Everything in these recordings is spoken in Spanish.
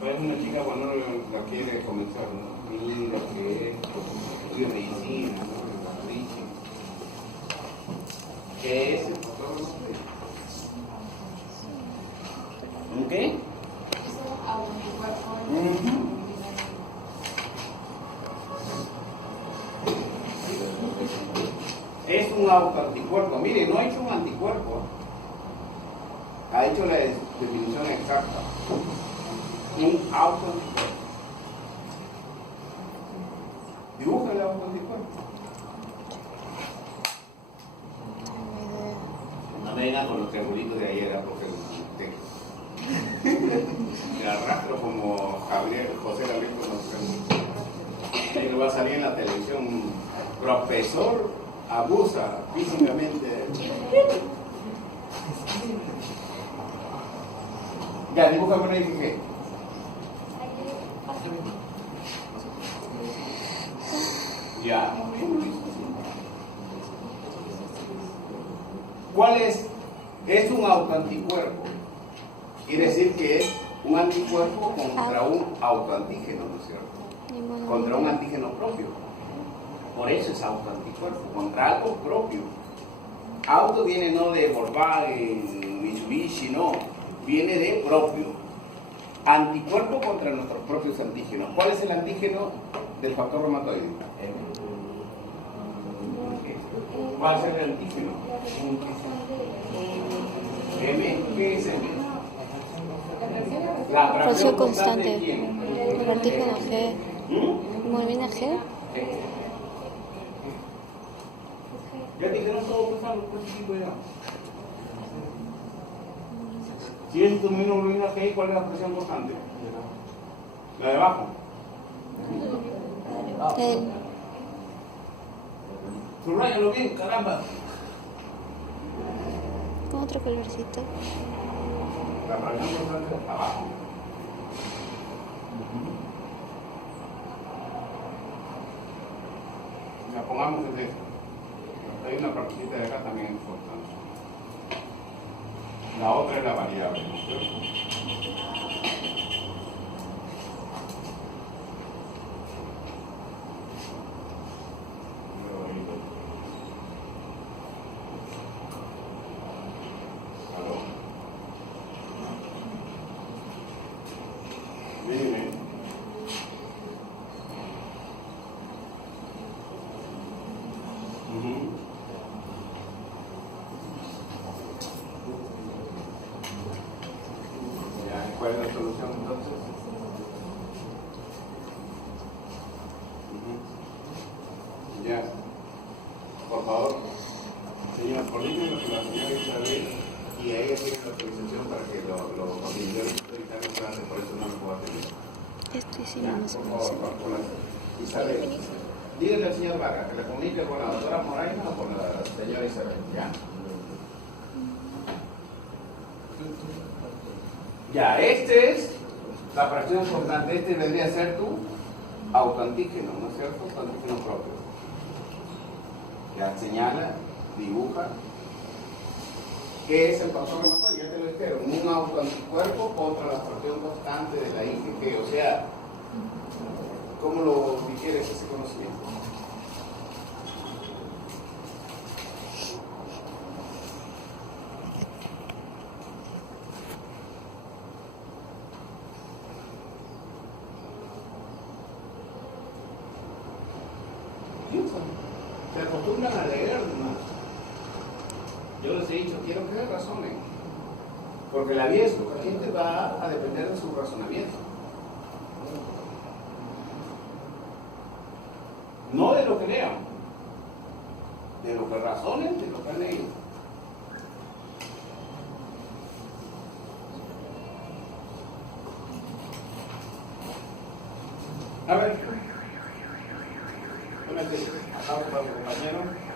Pues una chica cuando la quiere comenzar, ¿no? Mira que estudia medicina, ¿no? Dice, ¿qué es el factor remotor? ¿Un qué? Es un autoanticuerpo. Mire, no ha hecho un anticuerpo. Ha hecho la definición exacta. Un autoanticuerpo. Dibuja el autoanticuerpo. No me vengan con los triangulitos de ayer, porque me arrastro como José Gabriel con los triangulitos. Ahí lo va a salir en la televisión. Profesor abusa físicamente. Ya, dibuja con el G. Ya. ¿Cuál es? Es un autoanticuerpo. Quiere decir que es un anticuerpo contra un autoantígeno, ¿no es cierto? Contra un antígeno propio. Por eso es autoanticuerpo, contra algo propio. Auto viene no de Volkswagen, Mitsubishi, no. Viene de propio. Anticuerpo contra nuestros propios antígenos. ¿Cuál es el antígeno del factor reumatoide? ¿Cuál es el antígeno? M. ¿Qué es M? La Presión constante. ¿De quién? El antígeno G. ¿Cómo viene G? Ya dije, no estaba pensando por ese tipo de edad. Si es tu inmunoglobulina G, ¿cuál es la presión constante? La de abajo. El. Subrayalo bien, caramba. Con otro colorcito. La presión constante está abajo. Ya pongamos el de. Hay una partecita de acá también importante. La otra es la variable, ¿no es cierto? ¿Aló? Dime. ¿Cuál es la solución entonces? Ya. Por favor, señor, coordine lo que la señora Isabel y a ella tiene la autorización para que los auxiliares autorizados clase, por eso no lo puedo atender. Estoy sin Ya, más. por favor, Isabel. Dígale al señor Vargas que le comunique con la doctora Moraima o con la señora Isabel. Ya. Ya, este es la fracción constante. Este vendría a ser tu autoantígeno, ¿no es cierto? Tu antígeno propio. Ya señala, dibuja. ¿Qué es el factor reumatoide? Ya te lo espero. Un autoanticuerpo contra la fracción constante de la IgG. O sea, ¿cómo lo digieres ese conocimiento? Se acostumbran a leer más. Yo les he dicho, quiero que razonen. Porque la vida de su paciente va a depender de su razonamiento. No de lo que lean, de lo que razonen, de lo que han leído. A ver, aplausos para mi compañero.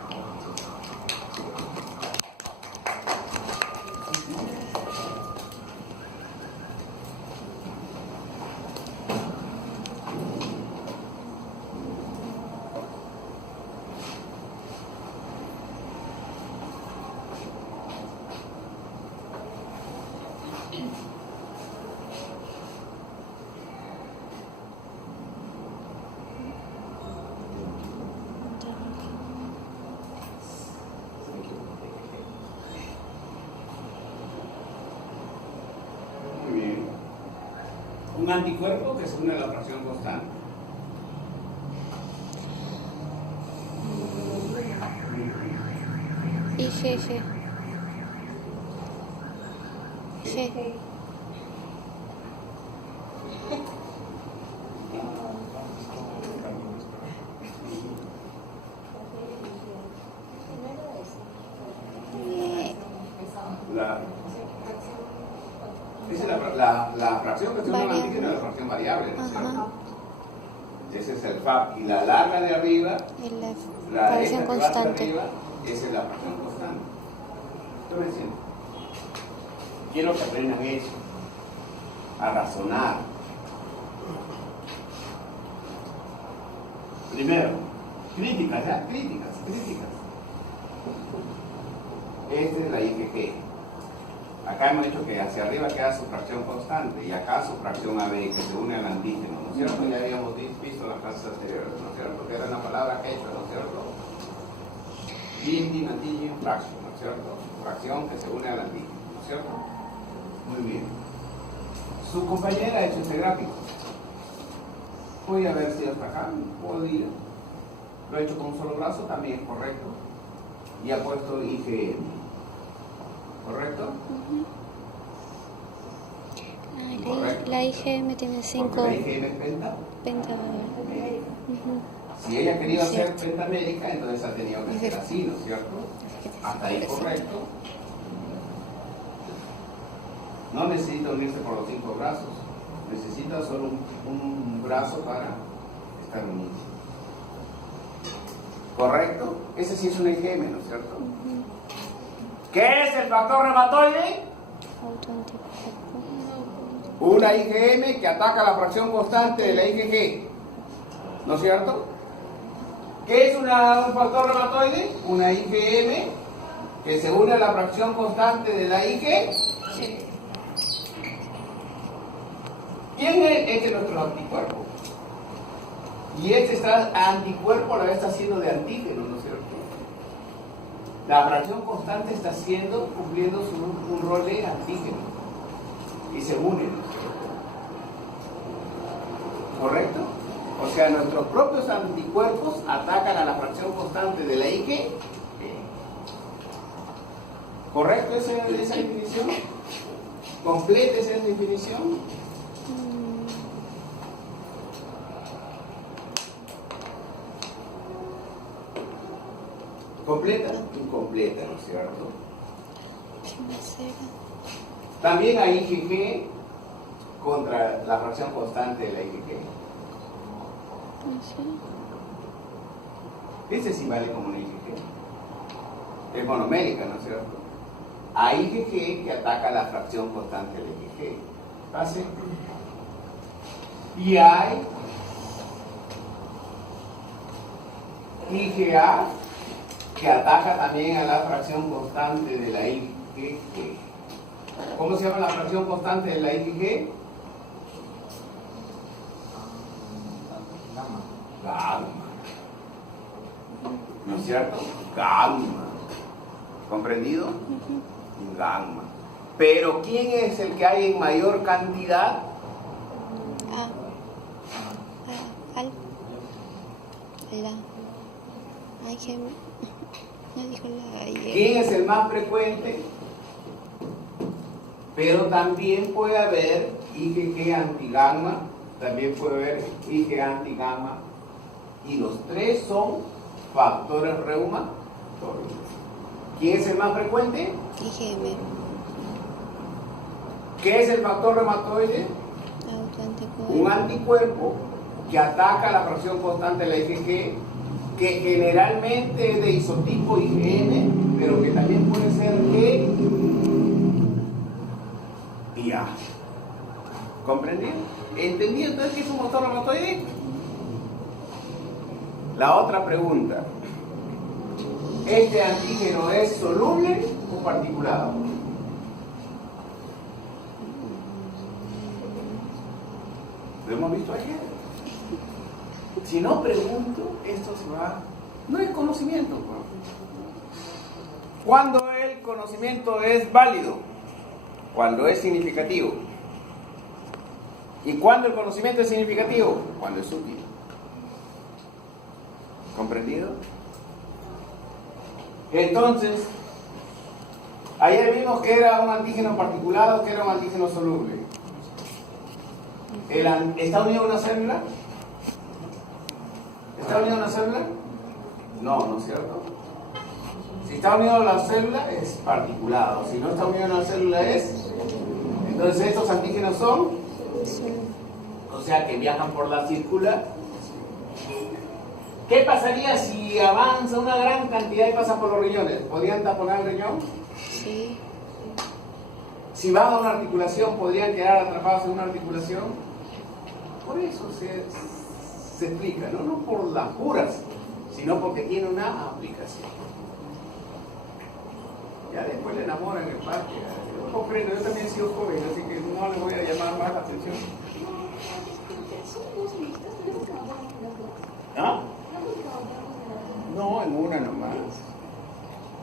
un anticuerpo que se une a la fracción constante. IgG. G. Esa es la fracción que se une al antígeno es la fracción variable, ¿no es cierto? Ese es el FAB. Y la larga de arriba, la fracción constante. Arriba, esa es la fracción constante. ¿Qué me diciendo? Quiero que aprendan eso, a razonar. Primero, críticas, ¿ya? Críticas. Esta es la IgG. Acá hemos dicho que hacia arriba queda su fracción constante y acá su fracción AB que se une al antígeno, ¿no es cierto? Ya habíamos visto en las clases anteriores, ¿no es cierto? Que era una palabra quechua, ¿no es cierto? Binding antigen fraction, ¿no es cierto? Fracción que se une al antígeno, ¿no es cierto? Muy bien. Su compañera ha hecho este gráfico. Voy a ver si hasta acá podía. Lo he hecho con un solo brazo, también es correcto. Y ha puesto IgM. ¿Correcto? La IgM tiene 5. La IgM es penta. Si ella quería ser pentamédica, entonces ha tenido que ser así, ¿no es cierto? Hasta ahí correcto. No necesita unirse por los 5 brazos. Necesita solo un brazo para estar unido. ¿Correcto? Ese sí es una IgM, ¿no es cierto? ¿Qué es el factor reumatoide? Una IgM que ataca la fracción constante de la IgG. ¿No es cierto? ¿Qué es un factor reumatoide? Una IgM que se une a la fracción constante de la IG. Sí. ¿Quién es? Este es nuestro anticuerpo. Y este anticuerpo a la vez está siendo de antígeno, ¿no es cierto? La fracción constante está cumpliendo un rol de antígeno y se unen, ¿no es cierto? ¿Correcto? O sea, nuestros propios anticuerpos atacan a la fracción constante de la IG. ¿Correcto esa definición? ¿Completa esa definición? ¿Completa? Incompleta, ¿no es cierto? También hay IgG contra la fracción constante de la IgG. Ese sí vale como una IgG. Es monomérica, ¿no es cierto? Hay IgG que ataca la fracción constante de la IgG. ¿Pase? Y hay IgA que ataca también a la fracción constante de la IgG. ¿Cómo se llama la fracción constante de la IgG? Gamma. ¿No es cierto? Gamma. ¿Comprendido? Gamma. Pero ¿quién es el que hay en mayor cantidad? ¿Quién es el más frecuente? Pero también puede haber IgG antigamma, también puede haber IgG antigamma, y los tres son factores reumatóides. ¿Quién es el más frecuente? IgM. ¿Qué es el factor reumatoide? Un anticuerpo que ataca la fracción constante de la IgG, que generalmente es de isotipo IgM, pero que también puede ser G y A. ¿Comprendido? ¿Entendido entonces qué es un factor reumatoide? La otra pregunta. ¿Este antígeno es soluble o particulado? Lo hemos visto ayer. Si no pregunto, esto se va. No es conocimiento. ¿Cuándo el conocimiento es válido? Cuando es significativo. ¿Y cuándo el conocimiento es significativo? Cuando es útil. ¿Comprendido? Entonces, ayer vimos que era un antígeno particulado, que era un antígeno soluble. ¿Está unido a una célula? ¿Está unido a una célula? No, ¿no es cierto? Si está unido a la célula es particulado. Si no está unido a una célula es... Entonces estos antígenos son... O sea que viajan por la círcula. ¿Qué pasaría si avanza una gran cantidad y pasa por los riñones? ¿Podrían taponar el riñón? Sí. Si van a una articulación, ¿podrían quedar atrapados en una articulación? Por eso se explica, no por las puras, sino porque tiene una aplicación. Ya después le enamoran en el parque. Yo comprendo, yo también he sido joven, así que no le voy a llamar más la atención. ¿Ah? No, en una nomás.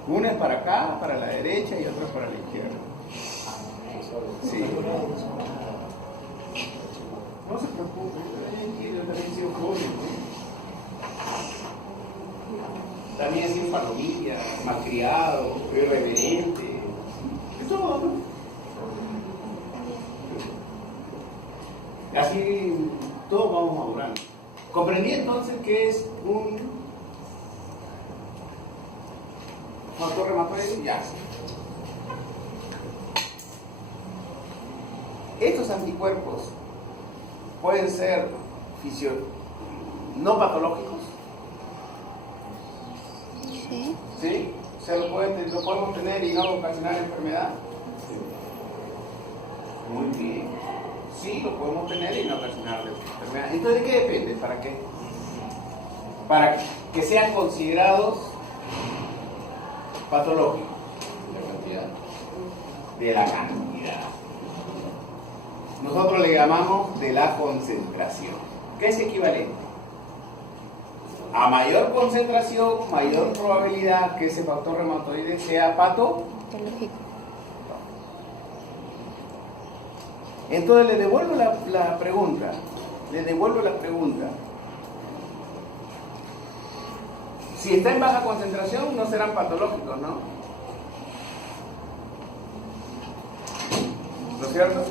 Una es para acá, para la derecha, y otra para la izquierda. Sí. No se preocupe, yo también he sido joven. También he sido palomilla, malcriado, irreverente. Es todo, ¿no? Así todos vamos madurando. Comprendí entonces que es un factor reumatoide. Ya. Estos anticuerpos pueden ser no patológicos. Sí. ¿Sí? O sea, lo podemos tener y no ocasionar enfermedad. Muy bien. Sí, lo podemos tener y no ocasionar enfermedad. Entonces, ¿de qué depende? ¿Para qué? Para que sean considerados patológicos. De la cantidad. Nosotros le llamamos de la concentración. ¿Qué es equivalente? A mayor concentración, mayor probabilidad que ese factor reumatoide sea Patológico. Entonces le devuelvo la pregunta. Si está en baja concentración, no serán patológicos, ¿no? ¿No es cierto?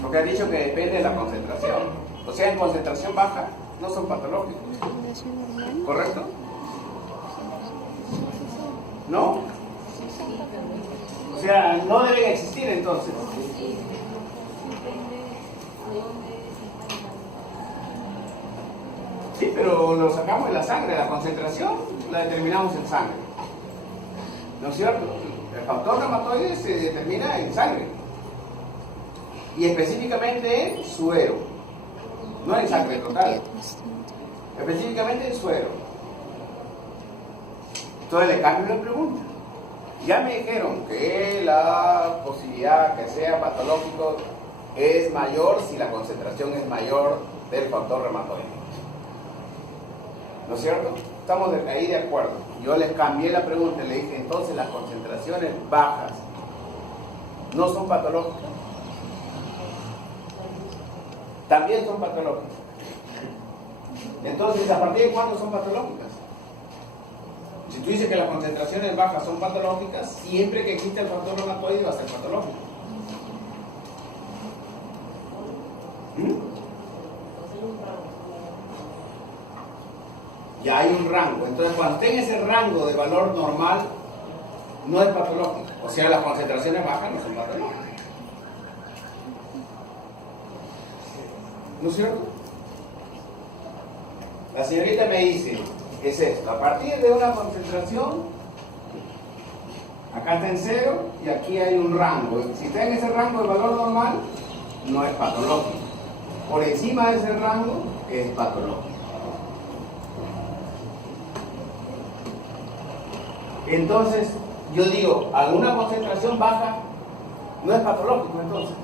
Porque ha dicho que depende de la concentración. O sea, en concentración baja, no son patológicos. ¿Correcto? ¿No? O sea, no deben existir entonces. Sí, pero lo sacamos de la sangre. La concentración la determinamos en sangre. ¿No es cierto? El factor reumatoide se determina en sangre. Y específicamente en suero. No en sangre total. Específicamente en suero. Entonces le cambio la pregunta. Ya me dijeron que la posibilidad que sea patológico es mayor si la concentración es mayor del factor reumatoide. ¿No es cierto? Estamos ahí de acuerdo. Yo les cambié la pregunta y le dije, entonces las concentraciones bajas no son patológicas. También son patológicas. Entonces, ¿a partir de cuándo son patológicas? Si tú dices que las concentraciones bajas son patológicas, siempre que existe el factor reumatoide va a ser patológico. Ya hay un rango. Entonces, cuando esté en ese rango de valor normal, no es patológico. O sea, las concentraciones bajas no son patológicas. ¿No es cierto? La señorita me dice, es esto, a partir de una concentración, acá está en 0 y aquí hay un rango. Si está en ese rango de valor normal, no es patológico. Por encima de ese rango, es patológico. Entonces, yo digo, alguna concentración baja no es patológico, entonces.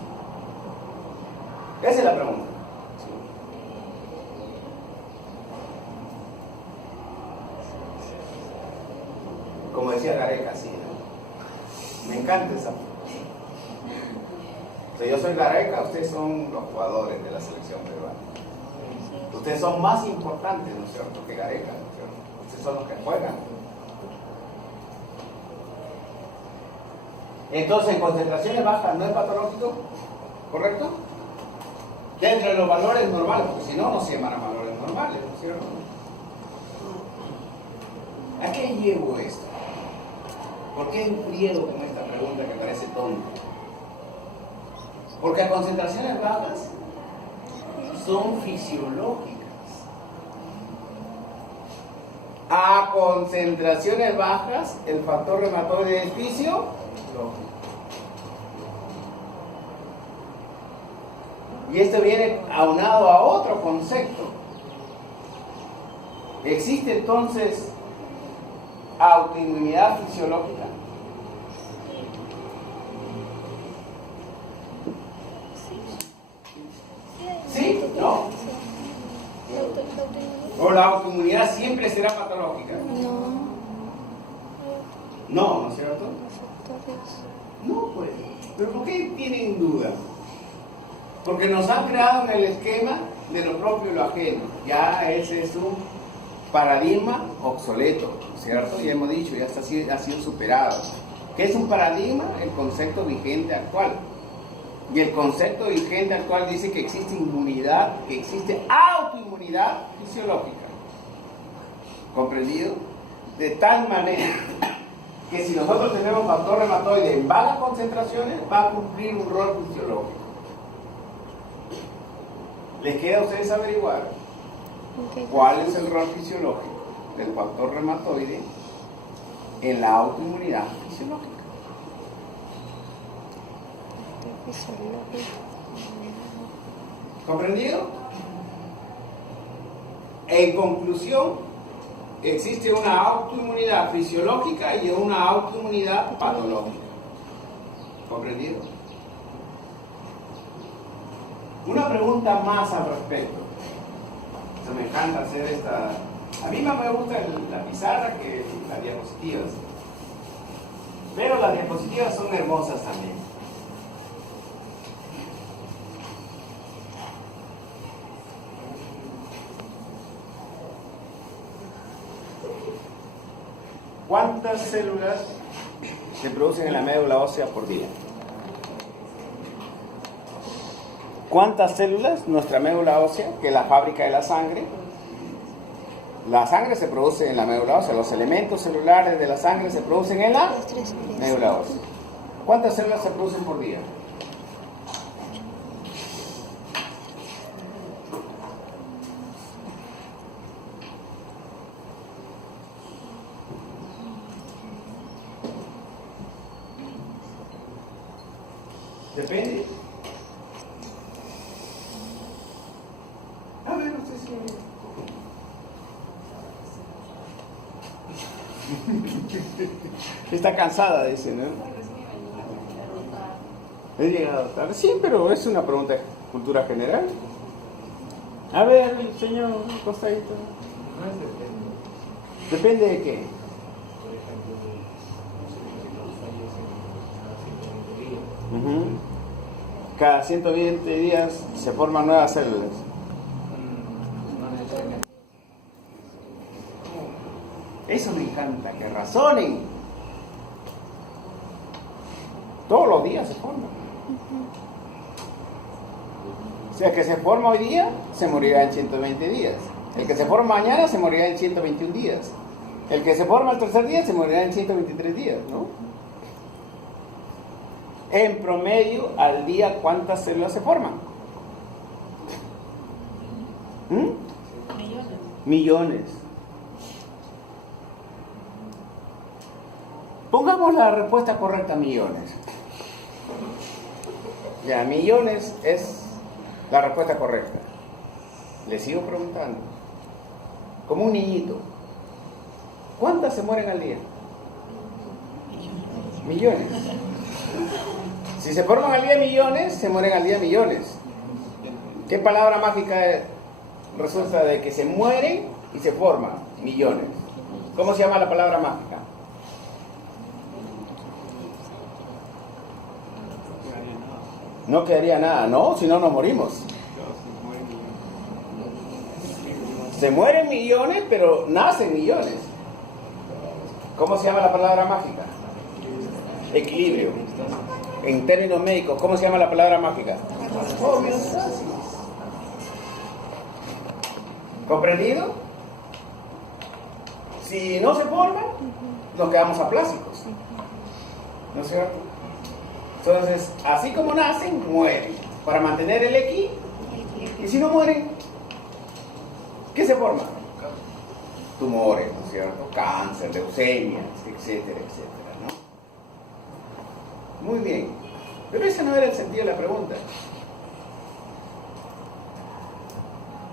Esa es la pregunta. Como decía Gareca, sí, ¿no? Me encanta esa. Se yo soy Gareca, ustedes son los jugadores de la selección peruana. Ustedes son más importantes, ¿no es cierto?, que Gareca, ¿no es cierto? Ustedes son los que juegan. Entonces, en concentraciones bajas no es patológico, ¿correcto? Dentro de los valores normales, porque si no, no se llamarán valores normales, ¿no es cierto? ¿A qué llevo esto? ¿Por qué enfriedo con esta pregunta que parece tonta? Porque a concentraciones bajas son fisiológicas. A concentraciones bajas, el factor reumatoide es fisiológico. Y esto viene aunado a otro concepto. ¿Existe entonces autoinmunidad fisiológica? ¿Sí? ¿No? ¿O la autoinmunidad siempre será patológica? No, ¿no es cierto? No, pues. ¿Pero por qué tienen duda? Porque nos han creado en el esquema de lo propio y lo ajeno. Ya ese es un paradigma obsoleto, ¿cierto? Ya hemos dicho, ya ha sido superado. ¿Qué es un paradigma? El concepto vigente actual. Y el concepto vigente actual dice que existe inmunidad, que existe autoinmunidad fisiológica. ¿Comprendido? De tal manera que si nosotros tenemos factor reumatoide en bajas concentraciones, va a cumplir un rol fisiológico. ¿Les queda a ustedes averiguar cuál es el rol fisiológico del factor reumatoide en la autoinmunidad fisiológica? ¿Comprendido? En conclusión, existe una autoinmunidad fisiológica y una autoinmunidad patológica. ¿Comprendido? Una pregunta más al respecto. Se me encanta hacer esta. A mí más me gusta la pizarra que las diapositivas. Pero las diapositivas son hermosas también. ¿Cuántas células se producen en la médula ósea por día? ¿Cuántas células? Nuestra médula ósea, que es la fábrica de la sangre. La sangre se produce en la médula ósea. Los elementos celulares de la sangre se producen en la médula ósea. ¿Cuántas células se producen por día? Depende. A ver, usted sí. Está cansada, dice, ¿no? He llegado tarde. Sí, pero es una pregunta de cultura general. A ver, señor Costadito. ¿Depende de qué? Cada 120 días se forman nuevas células. Eso me encanta, que razonen. Todos los días se forman. O sea, que se forma hoy día, se morirá en 120 días. El que se forma mañana, se morirá en 121 días. El que se forma el tercer día, se morirá en 123 días, ¿no? En promedio, al día, ¿cuántas células se forman? Millones. Pongamos la respuesta correcta, millones. Ya, millones es la respuesta correcta. Le sigo preguntando. Como un niñito. ¿Cuántas se mueren al día? Millones. Si se forman al día millones, se mueren al día millones. ¿Qué palabra mágica resulta de que se mueren y se forman? Millones. ¿Cómo se llama la palabra mágica? No quedaría nada, no, si no nos morimos. Se mueren millones, pero nacen millones. ¿Cómo se llama la palabra mágica? Equilibrio. En términos médicos, ¿cómo se llama la palabra mágica? Homeostasis. ¿Comprendido? Si no se forman, nos quedamos aplásicos. ¿No es cierto? Entonces, así como nacen, mueren. Para mantener el equilibrio. Y si no mueren, ¿qué se forma? Tumores, ¿no es cierto? Cáncer, leucemias, etcétera, etcétera, ¿no? Muy bien. Pero ese no era el sentido de la pregunta.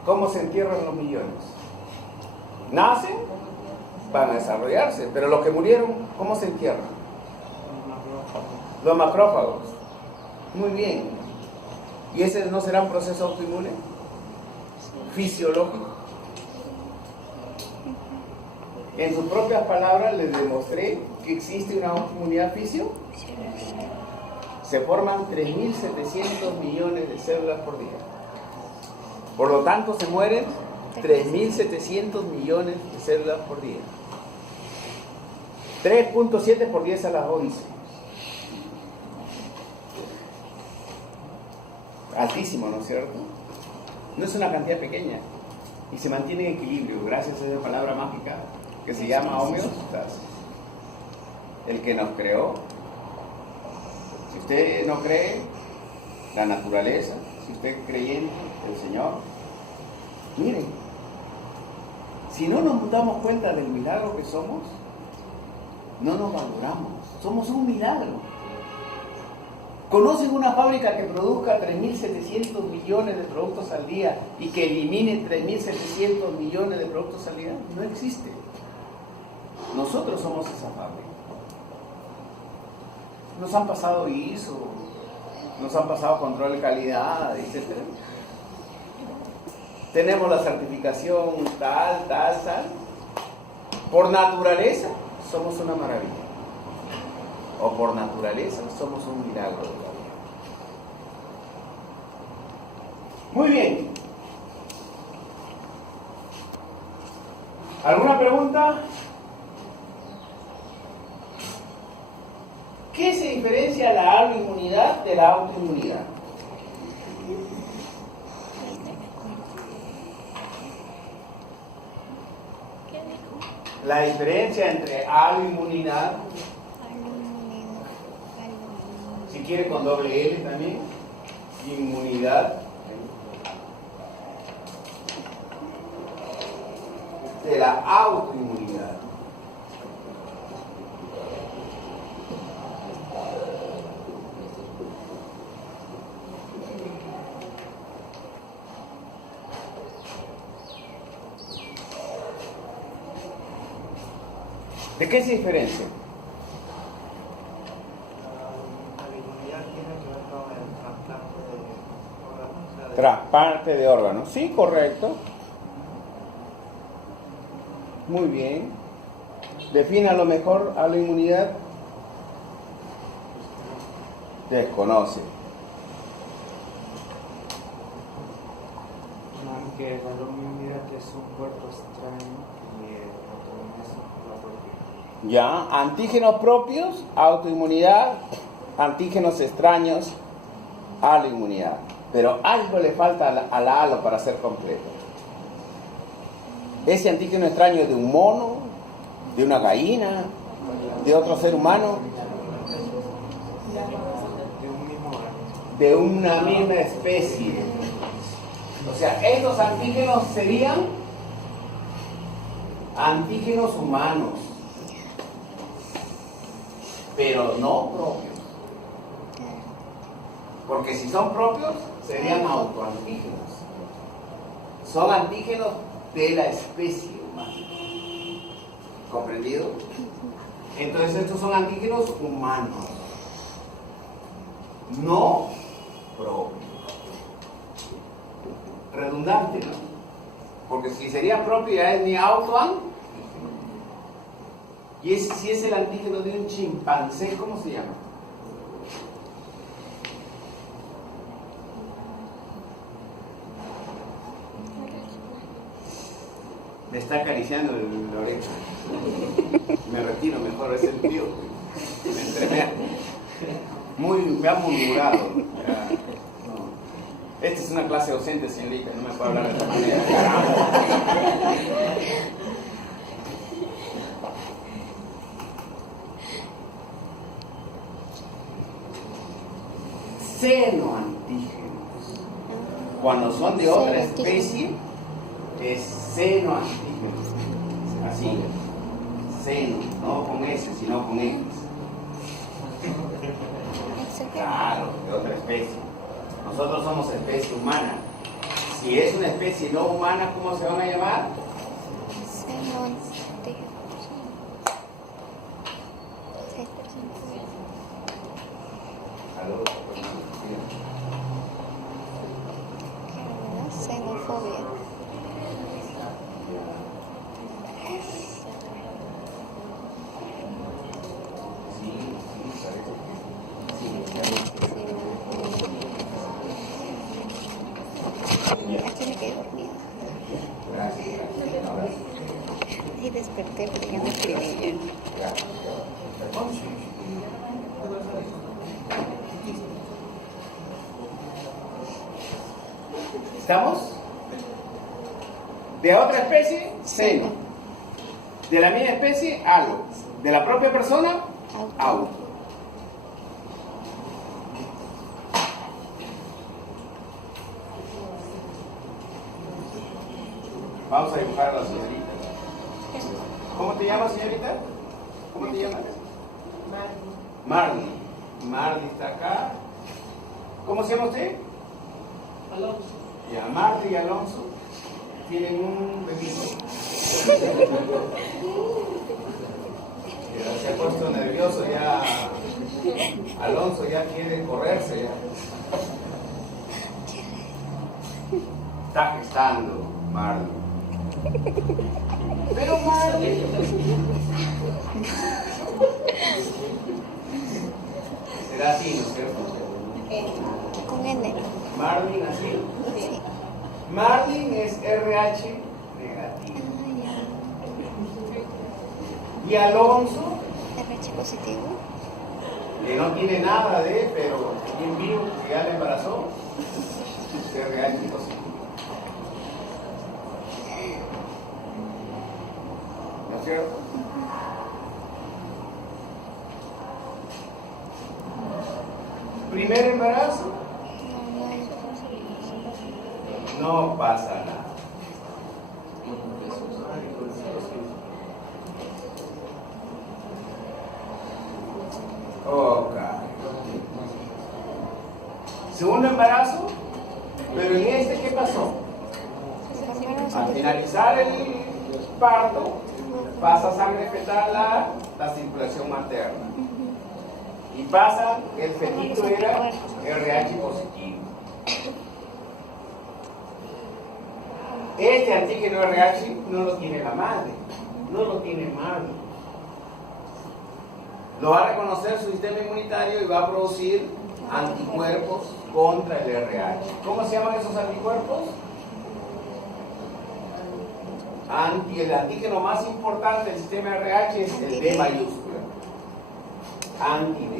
¿Cómo se entierran los millones? Nacen, van a desarrollarse, pero los que murieron, ¿cómo se entierran? Los macrófagos. Muy bien. ¿Y ese no será un proceso autoinmune? Fisiológico. En sus propias palabras les demostré que existe una autoinmunidad fisio. Se forman 3.700 millones de células por día. Por lo tanto, se mueren 3.700 millones de células por día. 3.7 por 10 a las 11. Altísimo, ¿no es cierto? No es una cantidad pequeña. Y se mantiene en equilibrio gracias a esa palabra mágica que se llama homeostasis. El que nos creó. Si usted no cree, la naturaleza. Si usted es creyente, el Señor. Miren, si no nos damos cuenta del milagro que somos, no nos valoramos. Somos un milagro. ¿Conocen una fábrica que produzca 3.700 millones de productos al día y que elimine 3.700 millones de productos al día? No existe. Nosotros somos esa fábrica. Nos han pasado ISO, nos han pasado control de calidad, etc. Tenemos la certificación tal. Por naturaleza somos una maravilla. O por naturaleza somos un milagro de la vida. Muy bien. ¿Alguna pregunta? ¿Qué se diferencia la autoinmunidad de la autoinmunidad? La diferencia entre autoinmunidad, si quiere con doble L también, inmunidad, de la autoinmunidad. ¿De qué se diferencia? Trasplante de órganos. Sí, correcto. Muy bien. Defina lo mejor a la inmunidad. Desconoce. Que la inmunidad es un cuerpo extraño y el autoinmunidad es propio. Ya, antígenos propios, autoinmunidad, antígenos extraños a la inmunidad. Pero algo le falta a la halo para ser completo. Ese antígeno extraño es de un mono, de una gallina, de otro ser humano, de una misma especie. O sea, estos antígenos serían antígenos humanos, pero no propios. Porque si son propios, serían autoantígenos. Son antígenos de la especie humana. ¿Comprendido? Entonces estos son antígenos humanos, no propios. Redundante, ¿no? Porque si sería propio ya es mi autoantígeno. Y si es el antígeno de un chimpancé, ¿cómo se llama? Me está acariciando la oreja. Me retiro mejor, es el tío. Me entremea. Me ha murmurado. No. Esta es una clase docente, señorita, no me puede hablar de esta manera. Senoantígenos. Cuando son de otra especie, es senoantígenos. Así, seno, no con S, sino con X. Claro, de otra especie. Nosotros somos especie humana. Si es una especie no humana, ¿cómo se van a llamar? Xenofobia. Aquí me quedé dormida. Y desperté porque ya me escribí. ¿Estamos? De otra especie, seno. De la misma especie, halo. De la propia persona, auto. Vamos a dibujar a la señorita. ¿Cómo te llamas, señorita? ¿Cómo te llamas? Marley. Marley está acá. ¿Cómo se llama usted? Alonso. Ya, Marley y Alonso tienen un bebito. Ya se ha puesto nervioso ya. Alonso ya quiere correrse ya. Está gestando Marley. Pero Marley. Será así, ¿no es cierto? Con N. Marlin así. Sí. Marlin es RH negativo. Y Alonso, RH positivo. que no tiene nada de, pero bien vivo, que ya le embarazó, es RH positivo. ¿No es cierto? Primer embarazo, no pasa nada. Ok. Segundo embarazo, pero en este, ¿qué pasó? Al finalizar el parto, pasa sangre fetal a la circulación materna. Y pasa, el fetito era RH positivo. Este antígeno RH no lo tiene la madre, no lo tiene madre. Lo va a reconocer su sistema inmunitario y va a producir anticuerpos contra el RH. ¿Cómo se llaman esos anticuerpos? El antígeno más importante del sistema RH es el D mayúscula. Anti-D.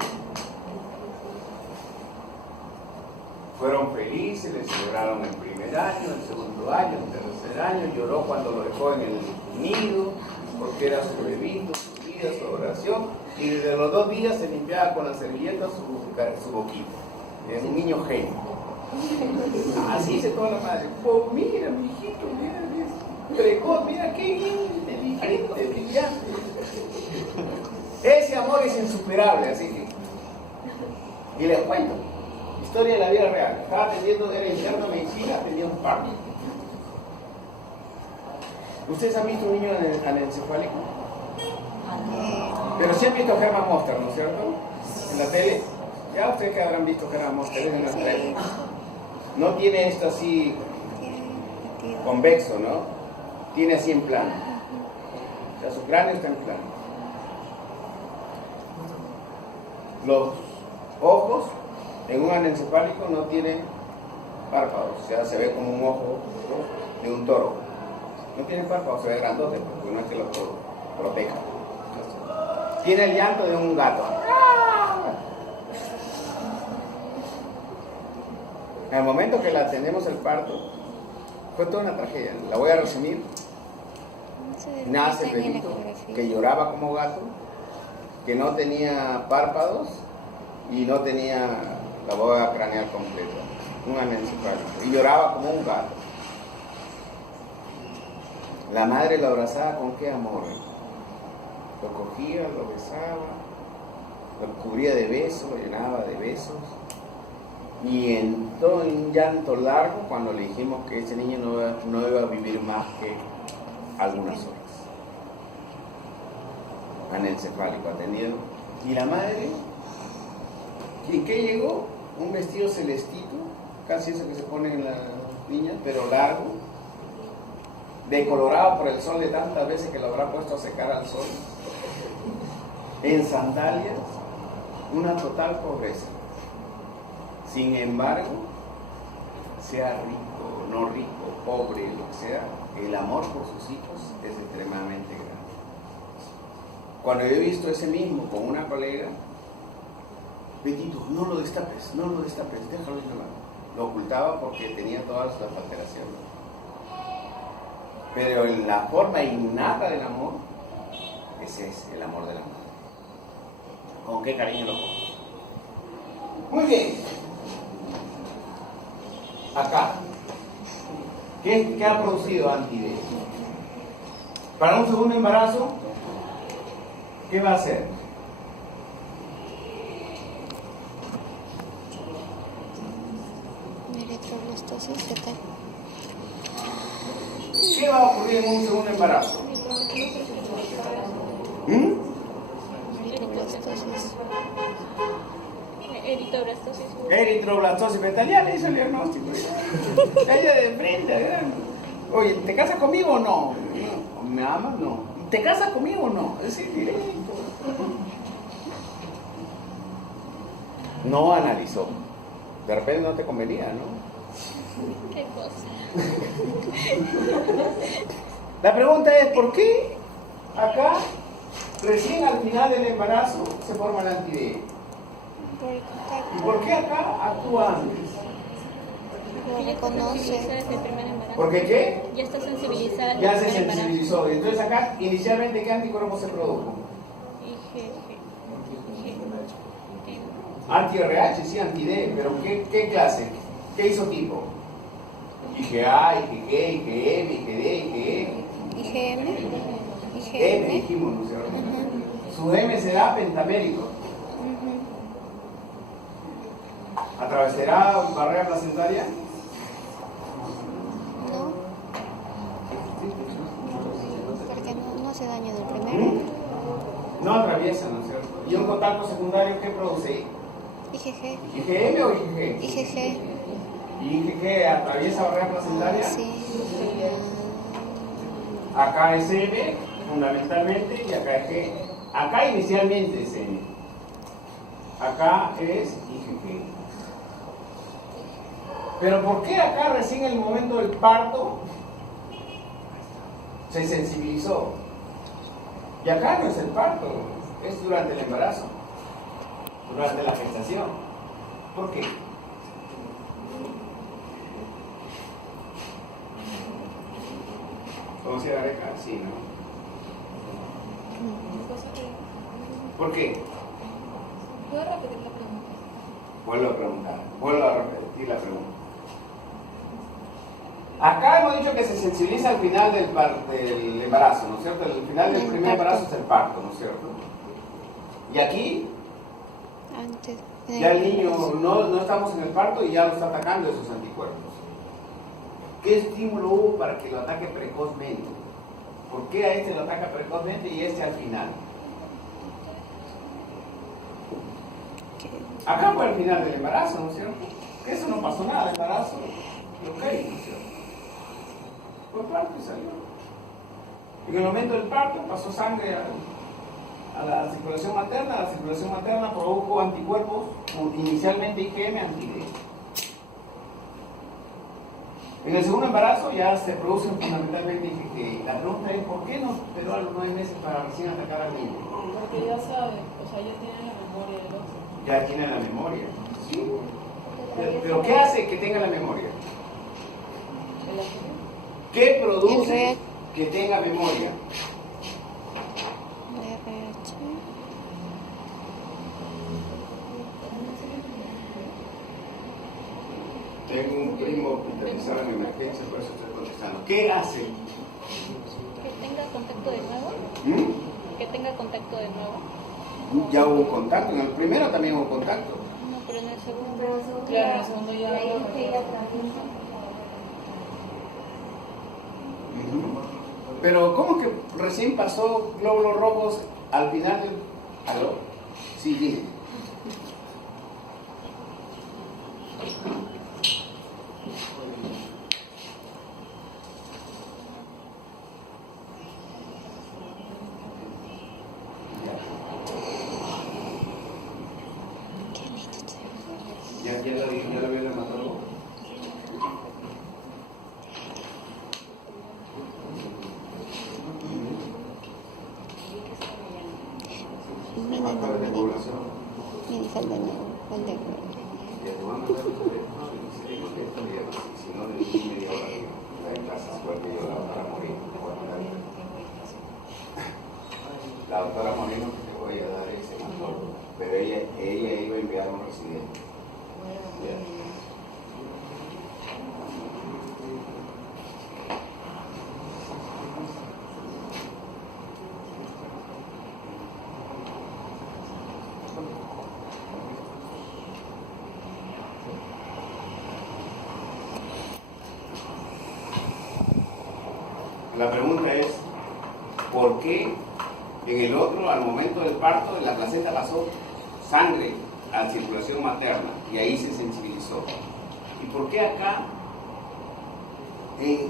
Fueron felices, le celebraron el primer año, el segundo año, el tercer año, lloró cuando lo dejó en el nido, porque era su bebito, su vida, su oración, y desde los 2 días se limpiaba con la servilleta su boquita. Es un niño genio. Así dice toda la madre. Oh, mira, mi hijito, mira, precoz, mira qué bien, inteligente, brillante. Ese amor es insuperable, así que. Y les cuento. Historia de la vida real. Estaba atendiendo, era interno de medicina, atendía un parto. ¿Ustedes han visto un niño anencefálico? Pero sí han visto Herman Monster, ¿no es cierto? En la tele. Ya ustedes que habrán visto Herman Monster, es de nuestra época. No tiene esto así convexo, ¿no? Tiene así en plano. O sea, su cráneo está en plano. Los ojos en un anencefálico no tienen párpados, o sea, se ve como un ojo de un toro. No tiene párpados, se ve grandote, porque no es que lo proteja. Tiene el llanto de un gato. En el momento que la atendemos el parto, fue toda una tragedia. La voy a resumir. Nace Benito, que lloraba como gato, que no tenía párpados y no tenía la bóveda craneal completa, un anencefálico, y lloraba como un gato. La madre lo abrazaba con qué amor. Lo cogía, lo besaba, lo cubría de besos, lo llenaba de besos. Y entró en un llanto largo cuando le dijimos que ese niño no iba a vivir más que algunas horas. Anencefálico atendido. Y la madre, ¿y qué llegó? Un vestido celestito, casi eso que se ponen las niñas, pero largo, decolorado por el sol de tantas veces que lo habrá puesto a secar al sol, en sandalias, una total pobreza. Sin embargo, sea rico, no rico, pobre, lo que sea, el amor por sus hijos es extremadamente grande. Cuando yo he visto ese mismo con una colega, Betito, no lo destapes, déjalo en la mano. Lo ocultaba porque tenía todas las alteraciones. Pero en la forma innata del amor, ese es el amor de la madre. Con qué cariño lo pongo. Muy bien. Acá. ¿Qué ha producido Antide? Para un segundo embarazo, ¿qué va a hacer? Eritroblastosis fetal. ¿Qué va a ocurrir en un segundo embarazo? Eritroblastosis. Eritroblastosis fetal, ya le hizo el diagnóstico. Ella de frente, ¿verdad? Oye, ¿te casas conmigo o no? ¿Me amas? No. ¿Te casas conmigo o no? Es decir, directo. No analizó. De repente no te convenía, ¿no? ¿Qué cosa? La pregunta es, ¿por qué acá, recién al final del embarazo, se forma la antide? ¿Y por qué acá actúa antes? Lo reconoce. Desde el primer embarazo. ¿Por qué qué? Ya está sensibilizada. desde Ya el se primer embarazo. sensibilizó. Entonces acá, inicialmente, ¿qué anticuerpo se produjo? Anti-RH, sí, anti-D, pero ¿qué clase? ¿Qué isotipo? IgA, IgG, IgM, IgD, IgE. IgM. M dijimos, ¿no es cierto? Su M será pentamérico. ¿Atravesará barrera placentaria? No. Porque no hace daño del primero. No atraviesa, ¿no es cierto? ¿Y un contacto secundario qué produce? IgG. ¿IgM o IgG? IgG. ¿Y IgG atraviesa barrera placentaria? Sí. Acá es M, fundamentalmente, y acá es G. Acá inicialmente es M. Acá es IgG. Pero ¿por qué acá recién en el momento del parto se sensibilizó? Y acá no es el parto, es durante el embarazo, durante la gestación. ¿Por qué? ¿Cómo se agarra acá? Sí, ¿no? ¿Por qué? ¿Puedo repetir la pregunta? Vuelvo a repetir la pregunta. Acá hemos dicho que se sensibiliza al final del embarazo, ¿no es cierto? El final del primer embarazo es el parto, ¿no es cierto? Y aquí, Antes. ya el niño, no estamos en el parto y ya lo está atacando esos anticuerpos. ¿Qué estímulo hubo para que lo ataque precozmente? ¿Por qué a este lo ataca precozmente y este al final? Acá fue al final del embarazo, ¿no es cierto? Que eso no pasó nada, el embarazo, ok, ¿no es cierto? Fue parto y salió. En el momento del parto pasó sangre a la circulación materna. La circulación materna produjo anticuerpos, inicialmente IgM, anti-D. En el segundo embarazo ya se producen fundamentalmente IgG. La pregunta es, ¿por qué no esperó a los 9 meses para recién atacar al niño? Porque ya sabe, o sea, ya tiene la memoria del otro. Ya tiene la memoria. Sí. Pero ¿qué hace que tenga la memoria? ¿Qué produce que tenga memoria? Tengo un primo hospitalizado en emergencia, por eso estoy contestando. ¿Qué hace? Que tenga contacto de nuevo. ¿Mm? Que tenga contacto de nuevo. Ya hubo contacto, en el primero también hubo contacto. No, pero en el segundo. Claro, en el segundo ya. Pero ¿cómo que recién pasó glóbulos rojos al final del... ¿Aló? Sí, dime. Ya lo vio el hematólogo. De población. Ya te voy a mandar el teléfono y se le contesta y si no, le di media hora que hay clases igual que yo, la doctora Moreno. La doctora Moreno que te voy a dar ese hematólogo, pero ella iba a enviar a un residente. Ya. La pregunta es, ¿por qué en el otro, al momento del parto, en la placenta pasó sangre a la circulación materna y ahí se sensibilizó? ¿Y por qué acá,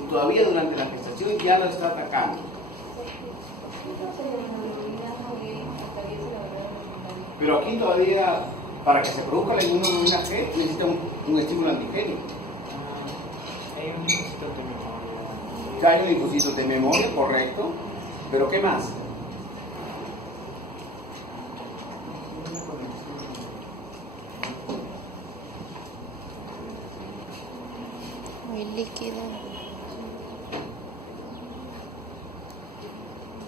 todavía durante la gestación, ya lo está atacando? Pero aquí todavía, para que se produzca la inmunoglobulina G, necesita un estímulo antigénico. Hay un linfocito de memoria. Hay un linfocito de memoria, correcto. ¿Pero qué más? Muy líquido.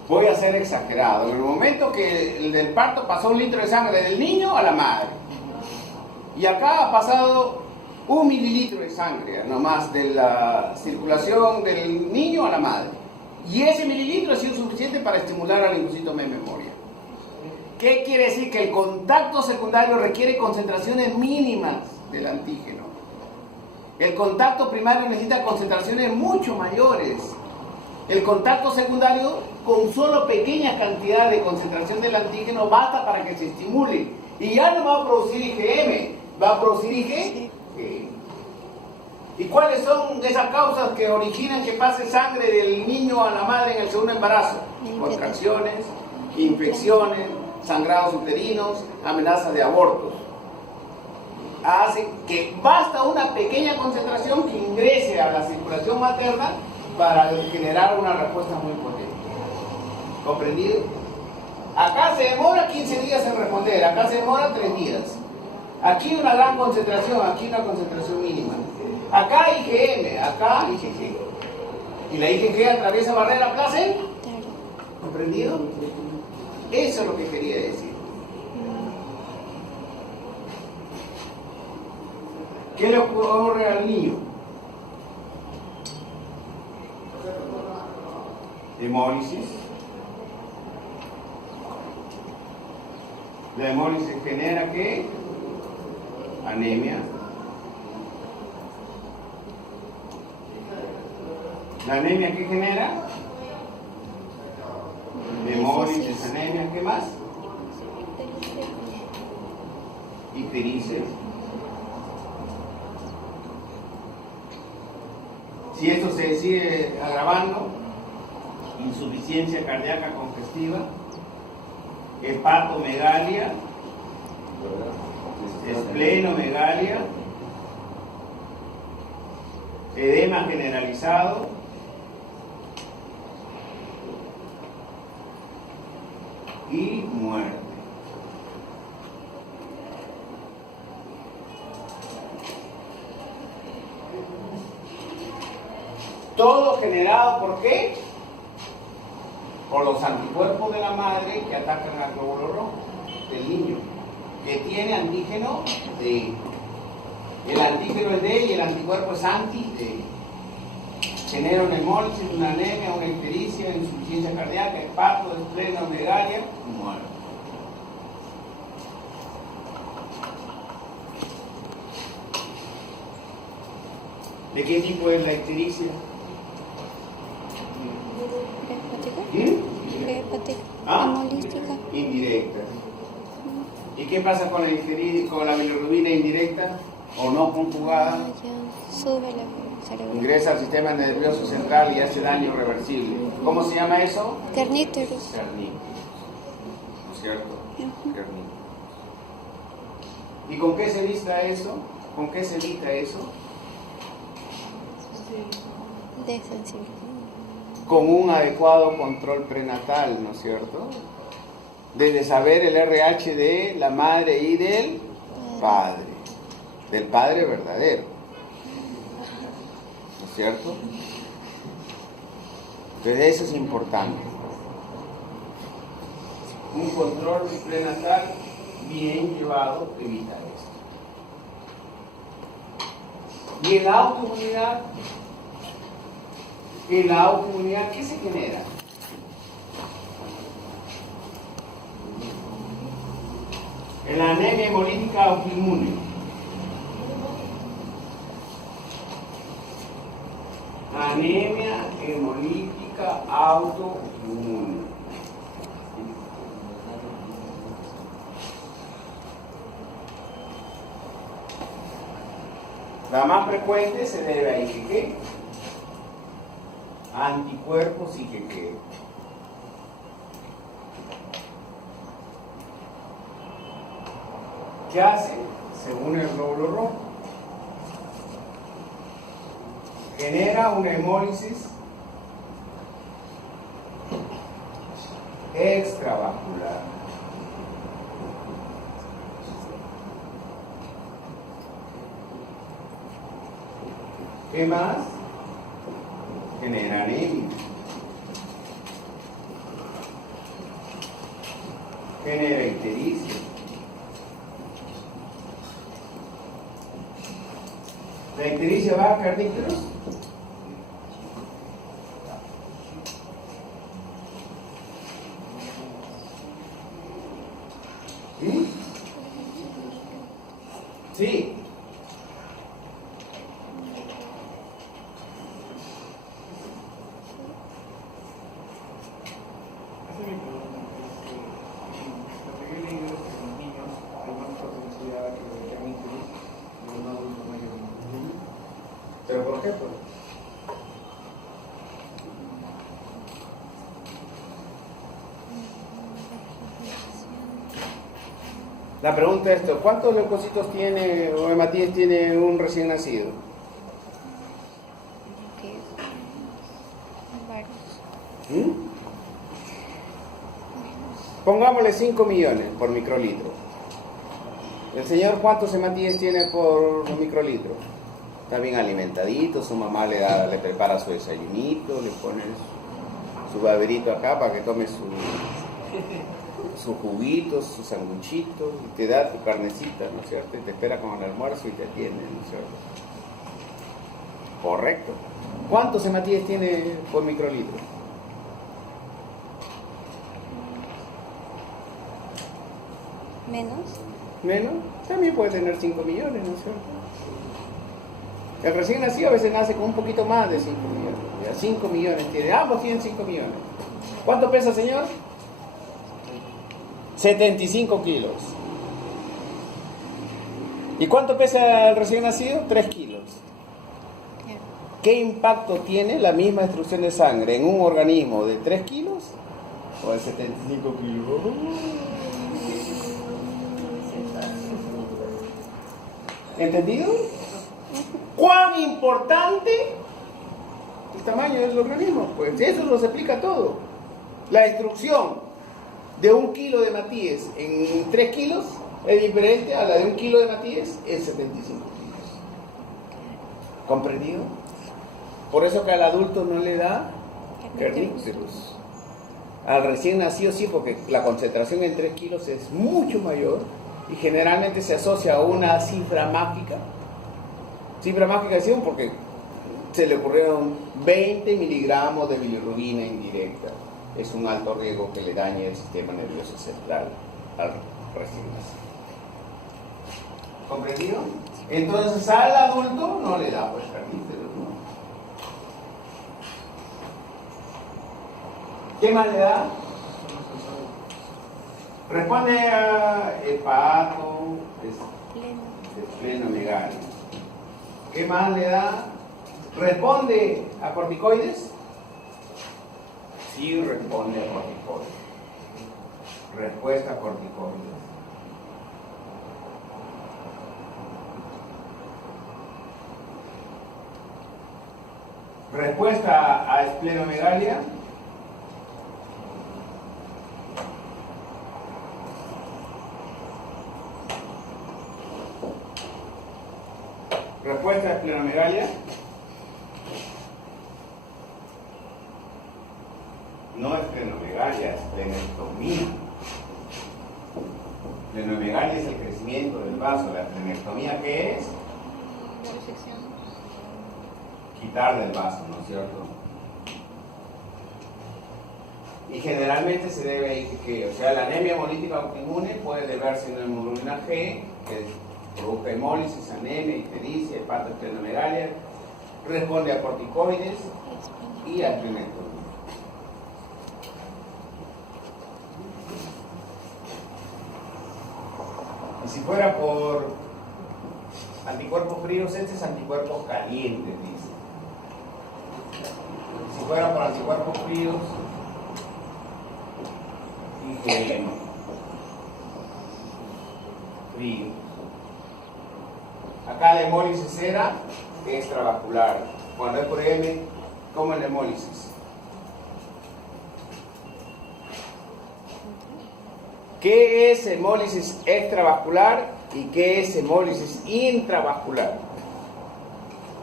Voy a ser exagerado. En el momento que el del parto pasó 1 litro de sangre del niño a la madre. Y acá ha pasado 1 mililitro de sangre, nomás, de la circulación del niño a la madre. Y ese mililitro ha sido suficiente para estimular al linfocito de memoria. ¿Qué quiere decir? Que el contacto secundario requiere concentraciones mínimas del antígeno. El contacto primario necesita concentraciones mucho mayores. El contacto secundario, con solo pequeña cantidad de concentración del antígeno, basta para que se estimule. Y ya no va a producir IgM, va a producir IgG. ¿Y cuáles son esas causas que originan que pase sangre del niño a la madre en el segundo embarazo? Contracciones, infecciones, sangrados uterinos, amenazas de abortos. Hace que basta una pequeña concentración que ingrese a la circulación materna para generar una respuesta muy potente. ¿Comprendido? Acá se demora 15 días en responder, acá se demora 3 días. Aquí una gran concentración, aquí una concentración mínima. Acá IgM, acá IgG. Y la IgG atraviesa barrera placenta. ¿Comprendido? Eso es lo que quería decir. ¿Qué le ocurre al niño? Hemólisis. La hemólisis genera ¿qué? Anemia. ¿La anemia qué genera? Hemólisis, anemia, ¿qué más? Ictericia. Si esto se sigue agravando, insuficiencia cardíaca congestiva, hepatomegalia, esplenomegalia, edema generalizado, y muerte. Todo generado ¿por qué? Por los anticuerpos de la madre que atacan al glóbulo rojo del niño, que tiene antígeno D. El antígeno es D y el anticuerpo es anti-D. Genera una hemólisis, una anemia, una ictericia, una insuficiencia cardíaca, hepato, esplenomegalia y muerte. ¿De qué tipo es la ictericia? Hepática. ¿Ah? Hemolística. Indirecta. ¿Y qué pasa con la ictericia, con la bilirrubina indirecta o no conjugada? Ya sube la cerebro. Ingresa al sistema nervioso central y hace daño irreversible. ¿Cómo se llama eso? Carníteros. Carníticos. ¿No es cierto? Carníticos. ¿Y con qué se evita eso? ¿Con qué se evita eso? Desensibilización. Con un adecuado control prenatal, ¿no es cierto? Desde saber el RH de la madre y del padre verdadero, ¿no es cierto? Entonces eso es importante. Un control prenatal bien llevado evita esto. Y en la autoinmunidad, ¿qué se genera? En la anemia hemolítica autoinmune. Anemia hemolítica autoinmune. La más frecuente se debe a IgG, anticuerpos IgG. ¿Qué hace? Según el glóbulo rojo, genera una hemólisis extravascular. ¿Qué más? Genera anemia. Genera ictericia. ¿La ictericia va a carníteros? ¿Sí? Sí. ¿Pero por qué? La pregunta es esto: ¿cuántos leucocitos tiene o hematíes tiene un recién nacido? Varios. Pongámosle 5 millones por microlitro. ¿El señor cuántos hematíes tiene por microlitro? Está bien alimentadito, su mamá le prepara su desayunito, le pone su baberito acá para que tome sus juguitos, sus sanguchitos, y te da tu carnecita, ¿no es cierto? Y te espera con el almuerzo y te atiende, ¿no es cierto? Correcto. ¿Cuántos hematíes tiene por microlitro? Menos. ¿Menos? También puede tener 5 millones, ¿no es cierto? El recién nacido a veces nace con un poquito más de 5 millones. Ya 5 millones tiene, ambos tienen 5 millones. ¿Cuánto pesa, señor? 75 kilos. ¿Y cuánto pesa el recién nacido? 3 kilos. ¿Qué impacto tiene la misma destrucción de sangre en un organismo de 3 kilos o de 75 kilos? ¿Entendido? ¿Cuán importante el tamaño del organismo? Pues eso nos explica todo. La destrucción de 1 kilo de matíes en 3 kilos es diferente a la de 1 kilo de matíes en 75 kilos. ¿Comprendido? Por eso que al adulto no le da kernicterus. Al recién nacido sí, porque la concentración en 3 kilos es mucho mayor y generalmente se asocia a una cifra mágica. Cifra mágica decimos porque se le ocurrieron 20 miligramos de bilirrubina indirecta. Es un alto riesgo que le dañe el sistema nervioso central al recién nacido. ¿Comprendido? Entonces al adulto no le da pues kernicterus, ¿no? ¿Qué más le da? Responde a hepato, esplenomegalia. ¿Qué más le da? ¿Responde a corticoides? Sí, responde a corticoides. Respuesta a corticoides. Respuesta a esplenomegalia. Respuesta a esplenomegalia. No esplenomegalia, esplenectomía. Esplenomegalia es el crecimiento del vaso. La esplenectomía, ¿qué es? La resección. Quitar del vaso, ¿no es cierto? Y generalmente se debe que, o sea, la anemia hemolítica autoinmune puede deberse a una hemoglobina G, que produzca hemólisis, anemia, ictericia, hepatoesplenomegalia, responde a corticoides y a esplenectomía. Y si fuera por anticuerpos fríos, este es anticuerpos calientes, dice. Si fuera por anticuerpos fríos, IgM, frío. Acá la hemólisis era extravascular. Cuando es por M, ¿cómo es la hemólisis? ¿Qué es hemólisis extravascular y qué es hemólisis intravascular?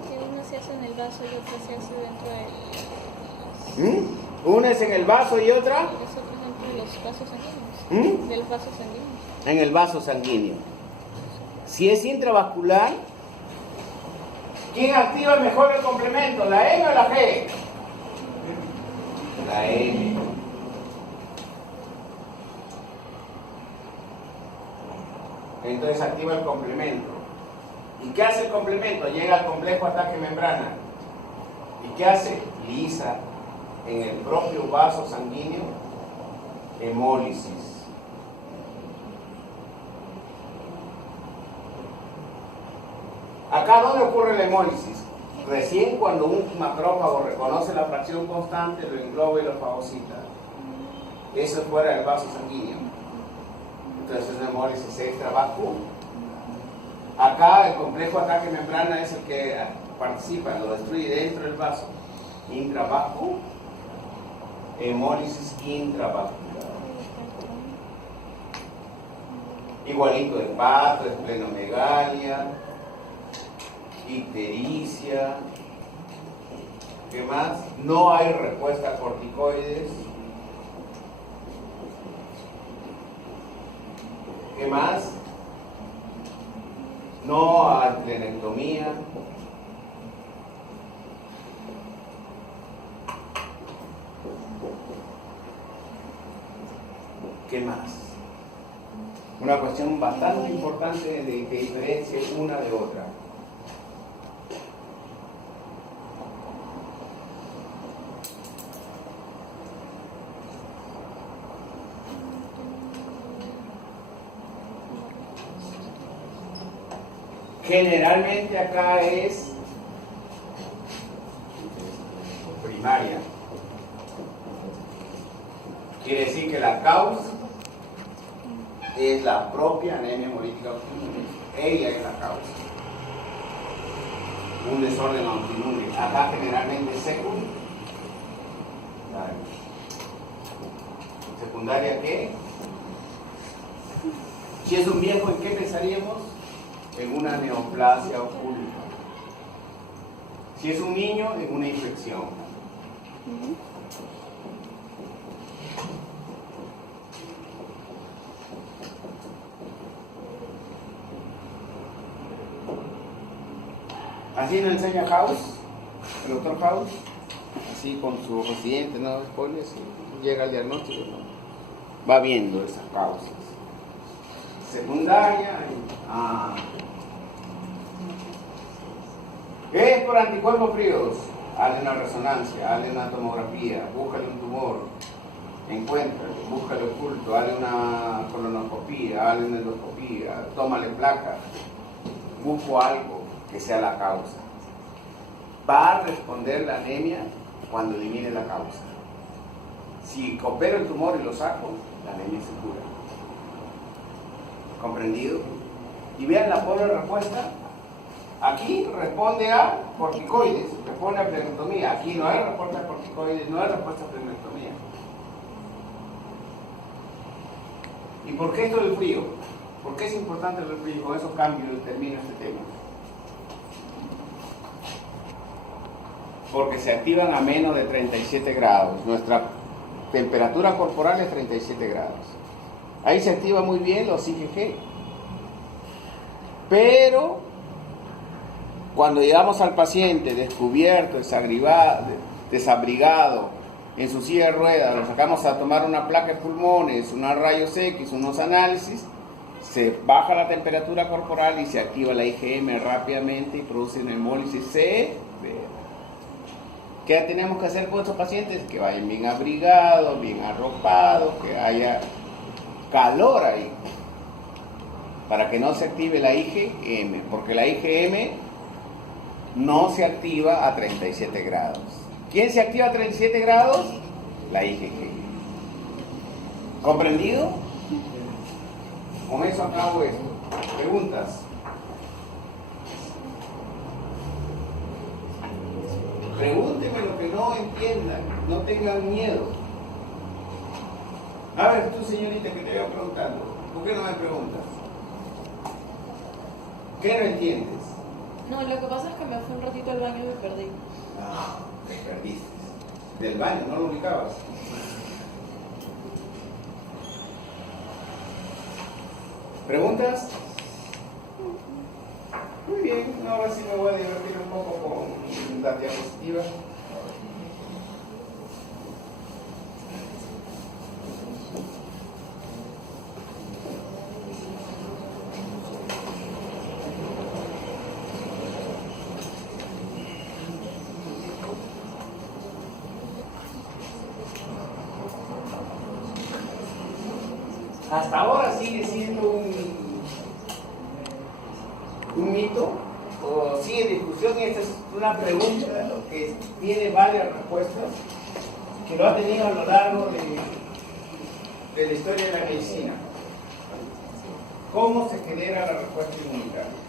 Que uno se hace en el vaso y otro se hace dentro de Una es en el vaso y otra los otros dentro de los vasos sanguíneos. De los vasos sanguíneos. en el vaso sanguíneo. Si es intravascular, ¿quién activa mejor el complemento? ¿La M o la G? La M. Entonces activa el complemento. ¿Y qué hace el complemento? Llega al complejo ataque membrana. ¿Y qué hace? Lisa en el propio vaso sanguíneo hemólisis. Acá, ¿dónde ocurre la hemólisis? Recién cuando un macrófago reconoce la fracción constante, lo engloba y lo fagocita. Eso es fuera del vaso sanguíneo. Entonces es una hemólisis extravascular. Acá el complejo ataque membrana es el que participa, lo destruye dentro del vaso. Intravascular, hemólisis intravascular. Igualito hepato, esplenomegalia, ictericia. ¿Qué más? No hay respuesta a corticoides. ¿Qué más? No a esplenectomía. ¿Qué más? Una cuestión bastante importante de que diferencie una de otra. Generalmente acá es primaria. Quiere decir que la causa es la propia anemia hemolítica autoinmune. Ella es la causa. un desorden autoinmune. Acá generalmente es secundaria. ¿Secundaria qué? Si es un viejo, ¿en qué pensaríamos? En una neoplasia oculta. Si es un niño, en una infección. Así nos enseña House, el doctor House, así con su residente, no spoilers, llega al diagnóstico, ¿no? Va viendo esas causas. Secundaria, es por anticuerpos fríos, hazle una resonancia, hazle una tomografía, búscale un tumor, encuéntralo, búscale oculto, hazle una colonoscopía, hazle una endoscopía, tómale placa, busco algo que sea la causa. Va a responder la anemia cuando elimine la causa. Si opero el tumor y lo saco, la anemia se cura. ¿Comprendido? Y vean la pobre respuesta. Aquí responde a corticoides, responde a plenectomía. Aquí no hay respuesta a corticoides, no hay respuesta a plenectomía. ¿Y por qué esto del frío? ¿Por qué es importante el frío? Con eso cambio y termino este tema. Porque se activan a menos de 37 grados. Nuestra temperatura corporal es 37 grados. Ahí se activa muy bien los IgG. Pero cuando llegamos al paciente descubierto, desabrigado, en su silla de ruedas, lo sacamos a tomar una placa de pulmones, unos rayos X, unos análisis, se baja la temperatura corporal y se activa la IgM rápidamente y produce una hemólisis severa. ¿Qué tenemos que hacer con estos pacientes? Que vayan bien abrigados, bien arropados, que haya calor ahí, para que no se active la IgM, porque la IgM no se activa a 37 grados. ¿Quién se activa a 37 grados? La IgG. ¿Comprendido? Con eso acabo esto. ¿Preguntas? Pregúntenme lo que no entiendan, no tengan miedo. A ver, tú señorita que te veo preguntando, ¿por qué no me preguntas? ¿Qué no entiendes? No, lo que pasa es que me fui un ratito al baño y me perdí. No, te perdiste. Del baño, no lo ubicabas. ¿Preguntas? Muy bien, ahora sí me voy a divertir un poco con la diapositiva. Hasta ahora sigue siendo un mito o sigue en discusión. Esta es una pregunta que tiene varias respuestas, que lo ha tenido a lo largo de la historia de la medicina. ¿Cómo se genera la respuesta inmunitaria?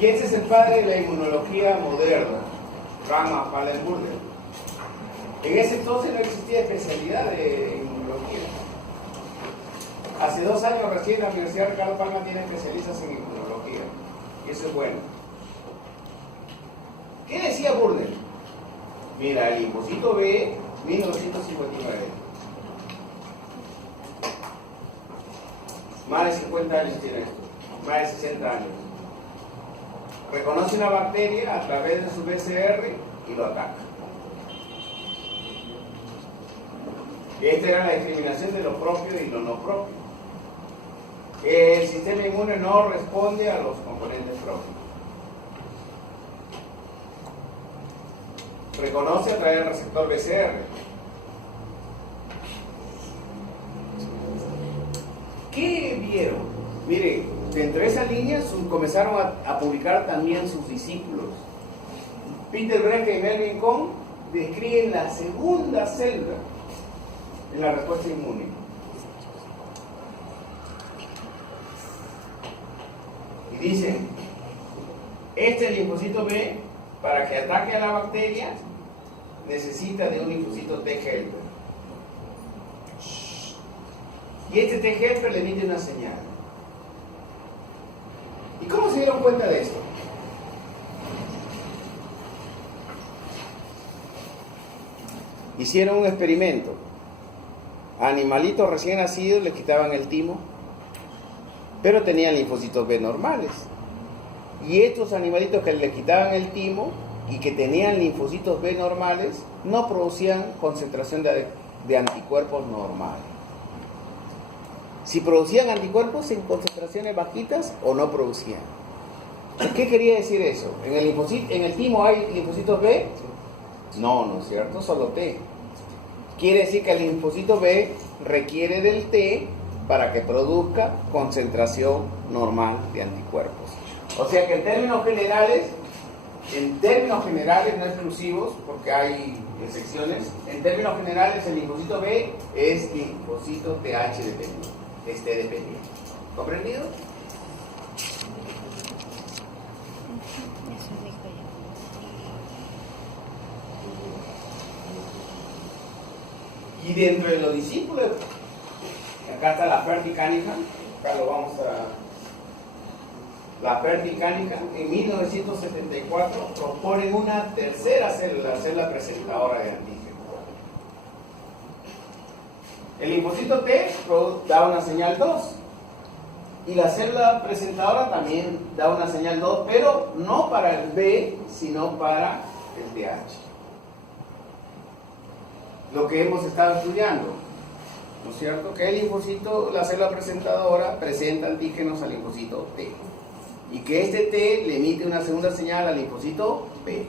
Y ese es el padre de la inmunología moderna, Rama Pallenburger. En ese entonces no existía especialidad de inmunología. Hace 2 años recién la Universidad Ricardo Palma tiene especialistas en inmunología. Y eso es bueno. ¿Qué decía Burden? Mira, el linfocito B, 1959. Más de 50 años tiene esto. Más de 60 años. Reconoce una bacteria a través de su PCR y lo ataca. Esta era la discriminación de lo propio y lo no propio. El sistema inmune no responde a los componentes propios. Reconoce a través del receptor BCR. ¿Qué vieron? Mire, dentro de esa línea comenzaron a publicar también sus discípulos. Peter Brekke y Melvin Kohn describen la segunda celda en la respuesta inmune. Y dicen, este linfocito B, para que ataque a la bacteria, necesita de un linfocito T helper. Y este T helper le emite una señal. ¿Y cómo se dieron cuenta de esto? Hicieron un experimento. A animalitos recién nacidos les quitaban el timo, pero tenían linfocitos B normales. Y estos animalitos que les quitaban el timo y que tenían linfocitos B normales no producían concentración de anticuerpos normales. Si producían anticuerpos en concentraciones bajitas o no producían. ¿Qué quería decir eso? ¿En el timo hay linfocitos B? No, ¿no es cierto? Solo T. Quiere decir que el linfocito B requiere del T para que produzca concentración normal de anticuerpos. O sea que en términos generales, no exclusivos, porque hay excepciones, en términos generales el linfocito B es linfocito TH dependiente, es T dependiente. ¿Comprendido? Y dentro de los discípulos, acá está la Ferdi Cunningham, acá lo vamos a... La Ferdi Cunningham en 1974 proponen una tercera célula, la célula presentadora de antígeno. El linfocito T da una señal 2 y la célula presentadora también da una señal 2, pero no para el B, sino para el TH. Lo que hemos estado estudiando, ¿no es cierto? Que el linfocito, la célula presentadora, presenta antígenos al linfocito T. Y que este T le emite una segunda señal al linfocito B.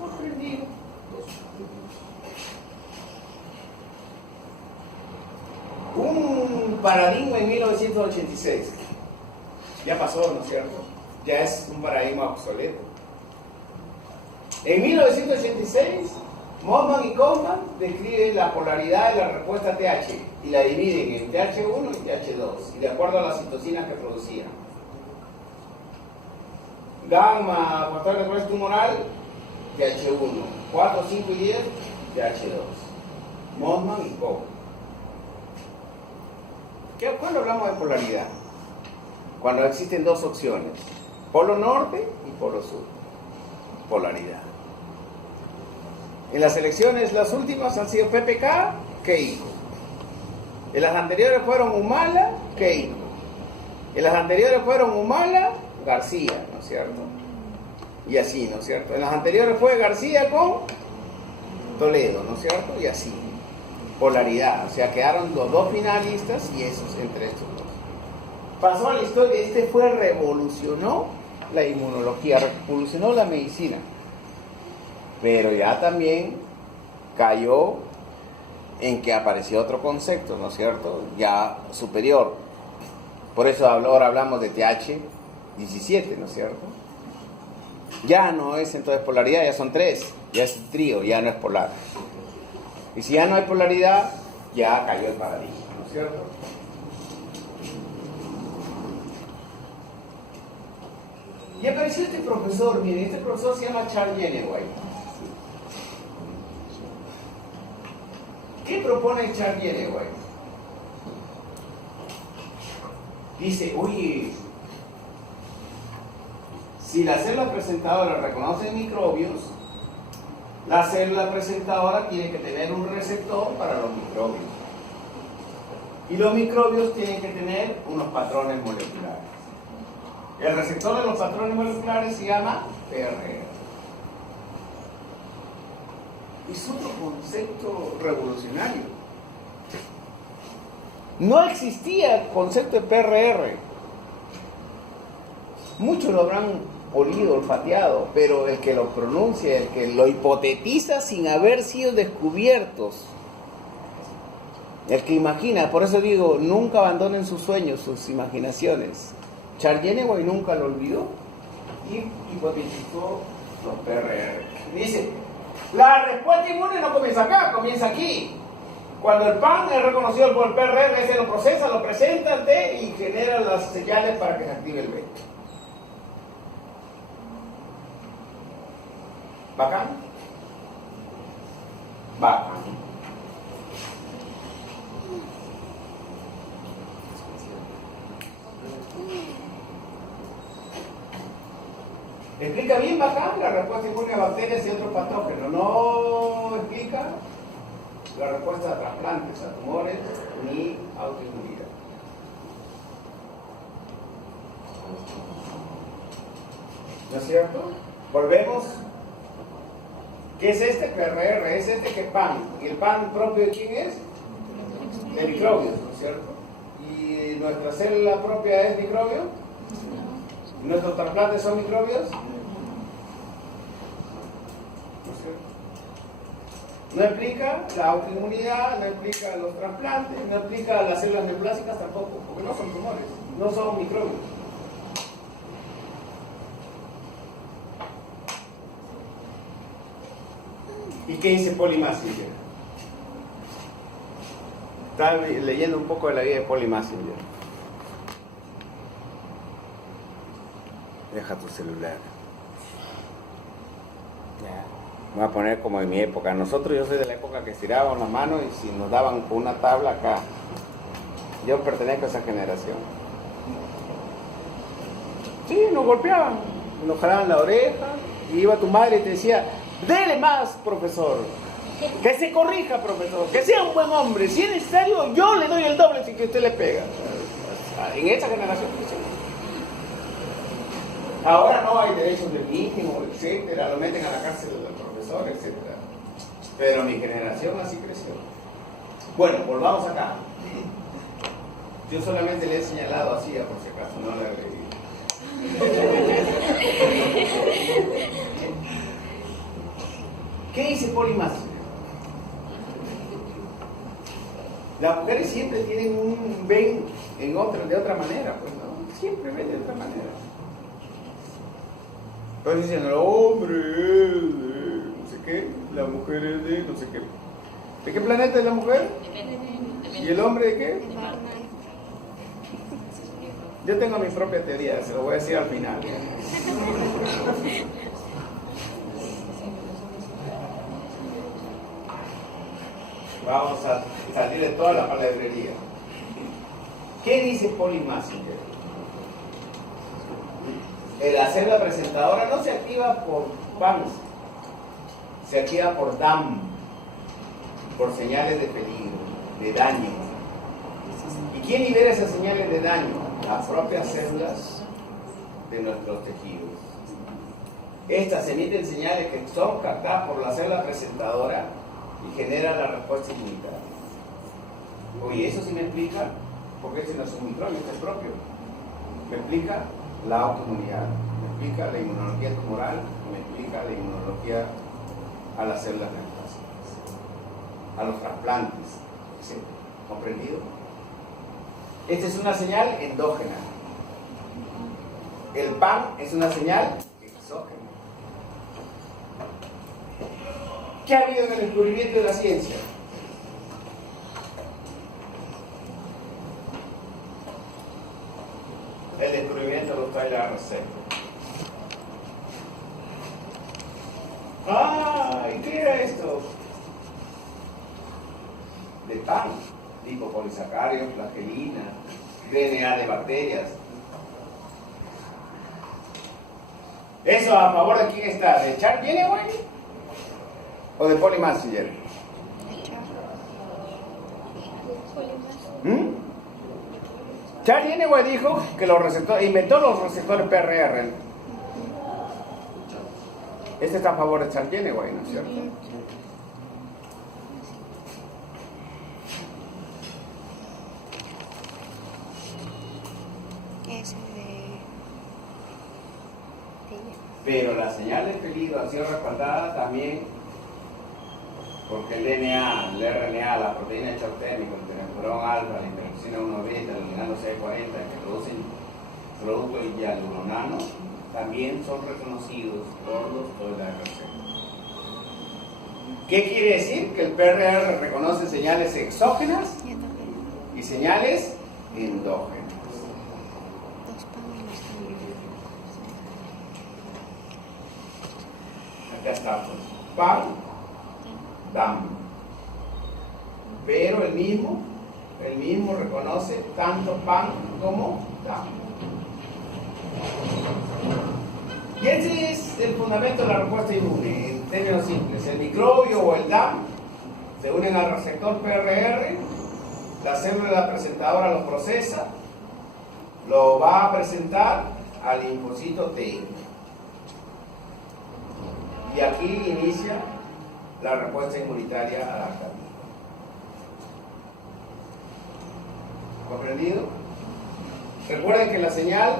¿Comprendido? Un paradigma en 1986. Ya pasó, ¿no es cierto? Ya es un paradigma obsoleto. En 1986, Mossman y Kaufman describen la polaridad de la respuesta TH y la dividen en TH1 y TH2, y de acuerdo a las citocinas que producían. Gamma, factor de respuesta tumoral, TH1. 4, 5 y 10, TH2. Mossman y Kaufman. ¿Cuándo hablamos de polaridad? Cuando existen dos opciones, polo norte y polo sur. Polaridad. En las elecciones, las últimas han sido PPK, Keiko. En las anteriores fueron Humala, Keiko. En las anteriores fueron Humala, García, ¿no es cierto? Y así, ¿no es cierto? En las anteriores fue García con Toledo, ¿no es cierto? Y así. Polaridad, o sea, quedaron los dos finalistas y esos entre estos dos. Pasó a la historia, revolucionó la inmunología, revolucionó la medicina. Pero ya también cayó en que apareció otro concepto, ¿no es cierto? Ya superior. Por eso ahora hablamos de TH17, ¿no es cierto? Ya no es entonces polaridad, ya son tres, ya es trío, ya no es polar. Y si ya no hay polaridad, ya cayó el paradigma, ¿no es cierto? Y apareció este profesor, miren, este profesor se llama Charles Geneway. ¿Qué propone Charles Geneway? Dice, oye, si la célula presentadora reconoce microbios, la célula presentadora tiene que tener un receptor para los microbios. Y los microbios tienen que tener unos patrones moleculares. El receptor de los patrones moleculares se llama PRR. Es otro concepto revolucionario. No existía el concepto de PRR. Muchos lo habrán olido, olfateado, pero el que lo pronuncia, el que lo hipotetiza sin haber sido descubiertos, El que imagina, por eso digo, nunca abandonen sus sueños, sus imaginaciones. Charyeneway nunca lo olvidó y hipotetizó los PRR. Dice, la respuesta inmune no comienza acá, comienza aquí. Cuando el PAN es reconocido por el PRR, ese lo procesa, lo presenta al T y genera las señales para que se active el B. ¿Bacán? Bacán. ¿Explica bien bacán la respuesta inmune a bacterias y otros patógenos? No explica la respuesta a trasplantes, a tumores, ni autoinmunidad. ¿No es cierto? Volvemos. ¿Qué es este PRR? Es este que PAN. ¿Y el PAN propio de quién es? De microbios, ¿no es cierto? ¿Y nuestra célula propia es microbio? ¿Nuestros trasplantes son microbios? ¿No es cierto? No implica la autoinmunidad, no implica los trasplantes, no implica las células neoplásicas tampoco, porque no son tumores, no son microbios. ¿Y qué dice Polly Massinger? Estaba leyendo un poco de la vida de Polly Massinger. Deja tu celular. Ya. Me voy a poner como en mi época. Nosotros, yo soy de la época que estirábamos las manos y si nos daban con una tabla acá. Yo pertenezco a esa generación. Sí, nos golpeaban, nos jalaban la oreja y iba tu madre y te decía, dele más, profesor. Que se corrija, profesor. Que sea un buen hombre. Si es necesario, yo le doy el doble sin que usted le pega. En esa generación. Ahora no hay derechos del mínimo, etcétera. Lo meten a la cárcel del profesor, etcétera. Pero mi generación así creció. Bueno, volvamos acá. Yo solamente le he señalado así, por si acaso, no le agregué. ¿Qué dice Polly Massinger? Las mujeres siempre tienen ven de otra manera, pues no, siempre ven de otra manera. Entonces dicen, el hombre es de no sé qué, la mujer es de no sé qué. ¿De qué planeta es la mujer? ¿Y el hombre de qué? Yo tengo mi propia teoría, se lo voy a decir al final. Vamos a salir de toda la palabrería. ¿Qué dice Polly Massinger? La célula presentadora no se activa por PAN, se activa por DAM, por señales de peligro, de daño. ¿Y quién libera esas señales de daño? Las propias células de nuestros tejidos. Estas emiten señales que son captadas por la célula presentadora y generan la respuesta inmunitaria. Oye, eso sí me explica, porque ese no es un microbio, este es propio. Me explica la autoinmunidad, me explica la inmunología tumoral, me explica la inmunología a las células neoplásicas, a los trasplantes, etc. ¿Comprendido? Esta es una señal endógena. El PAN es una señal exógena. ¿Qué ha habido en el descubrimiento de la ciencia? El descubrimiento de los Tyler Reset. ¡Ay! ¿Qué era esto? De PAN, tipo polisacáridos, flagelina, DNA de bacterias. ¿Eso a favor de quién está? ¿De Charyeneway o de Polly Massinger? Charyeneway dijo que los receptores, inventó los receptores PRR. Este está a favor de Charyeneway, ¿no es cierto? Pero la señal de peligro ha sido respaldada también porque el DNA, el RNA, la proteína de choque térmico, el interferón alfa, la interleucina 1 beta, el ligando CD40 que producen producto hialuronano, también son reconocidos por los OLRC. ¿Qué quiere decir? Que el PRR reconoce señales exógenas y señales endógenas. Acá está, pues, PAN, DAM. Pero el mismo reconoce tanto PAN como DAM. Y ese es el fundamento de la respuesta inmune, en términos simples. El microbio o el DAM se unen al receptor PRR, la célula presentadora lo procesa, lo va a presentar al linfocito T. Y aquí inicia la respuesta inmunitaria adaptativa. ¿Comprendido? Recuerden que en la señal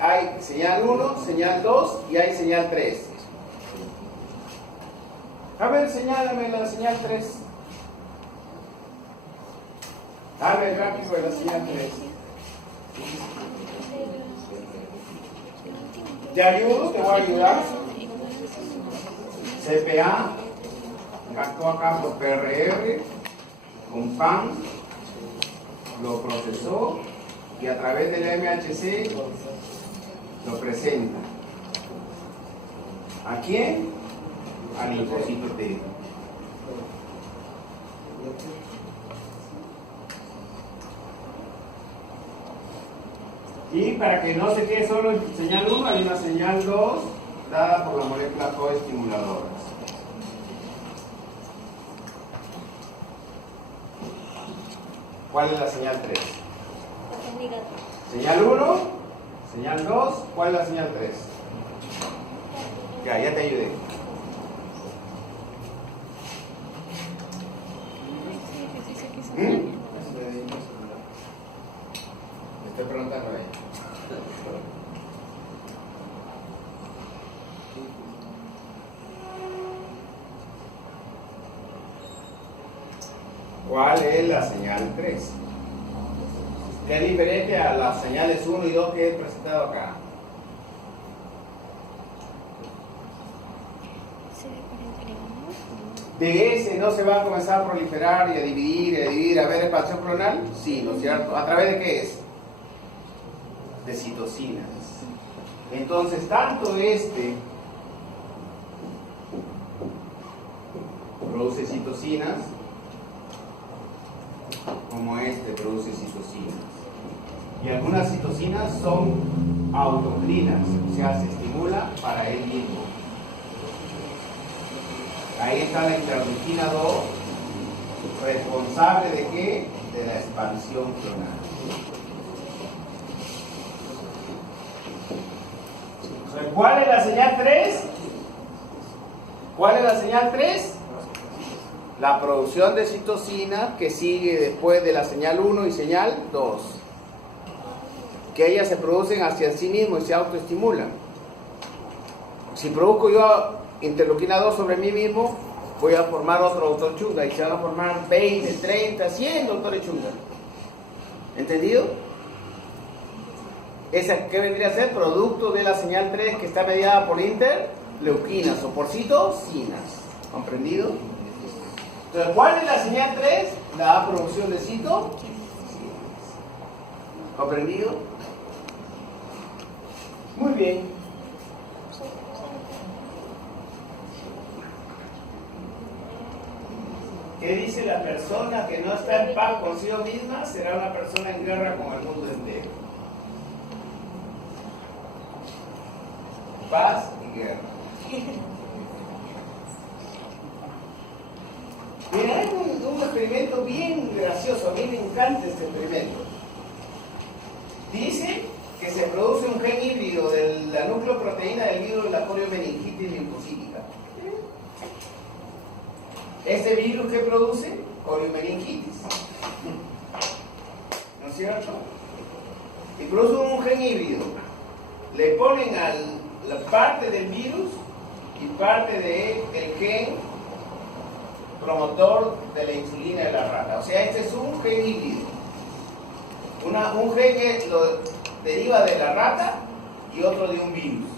hay señal 1, señal 2 y hay señal 3. A ver, señálame la señal 3. A ver, gráfico de la señal 3. Te ayudo, te voy a ayudar. CPA actuó acá por PRR con PAN, lo procesó y a través del MHC lo presenta. ¿A quién? Al linfocito T. Y para que no se quede solo en señal 1, hay una señal 2 dada por las moléculas coestimuladoras. ¿Cuál es la señal 3? Señal 1, señal 2, ¿cuál es la señal 3? Ya te ayudé. Me estoy preguntando a ella. ¿Cuál es la señal 3? ¿Qué es diferente a las señales 1 y 2 que he presentado acá? De ese no se va a comenzar a proliferar y a dividir, a ver expansión clonal. Sí, ¿no es cierto? ¿A través de qué es? De citocinas. Entonces, tanto este produce citocinas como este produce citocinas. Y algunas citocinas son autocrinas, o sea, se estimula para él mismo. Ahí está la interleucina 2, responsable de qué? De la expansión clonal. ¿Cuál es la señal 3? ¿Cuál es la señal 3? La producción de citocinas que sigue después de la señal 1 y señal 2. Que ellas se producen hacia sí mismo y se autoestimulan. Si produzco yo interleucina 2 sobre mí mismo, voy a formar otro doctor Chunga y se van a formar 20, 30, 100 doctores Chunga. ¿Entendido? ¿Esa qué vendría a ser? Producto de la señal 3 que está mediada por interleuquinas o por citocinas. ¿Comprendido? Entonces, ¿cuál es la señal 3? La producción de citocinas. ¿Comprendido? Muy bien. ¿Qué dice la persona que no está en paz consigo misma? Será una persona en guerra con el mundo entero. Paz y guerra. Mira, hay un experimento bien gracioso. A mí me encanta este experimento. Dice que se produce un gen híbrido de la nucleoproteína del virus de la poliomeningitis linfocítica. ¿Este virus qué produce? Poliomeningitis. ¿No es cierto? Y produce un gen híbrido. Le ponen a la parte del virus y parte del gen promotor de la insulina de la rata. O sea, este es un gen híbrido. Un gen que lo deriva de la rata y otro de un virus.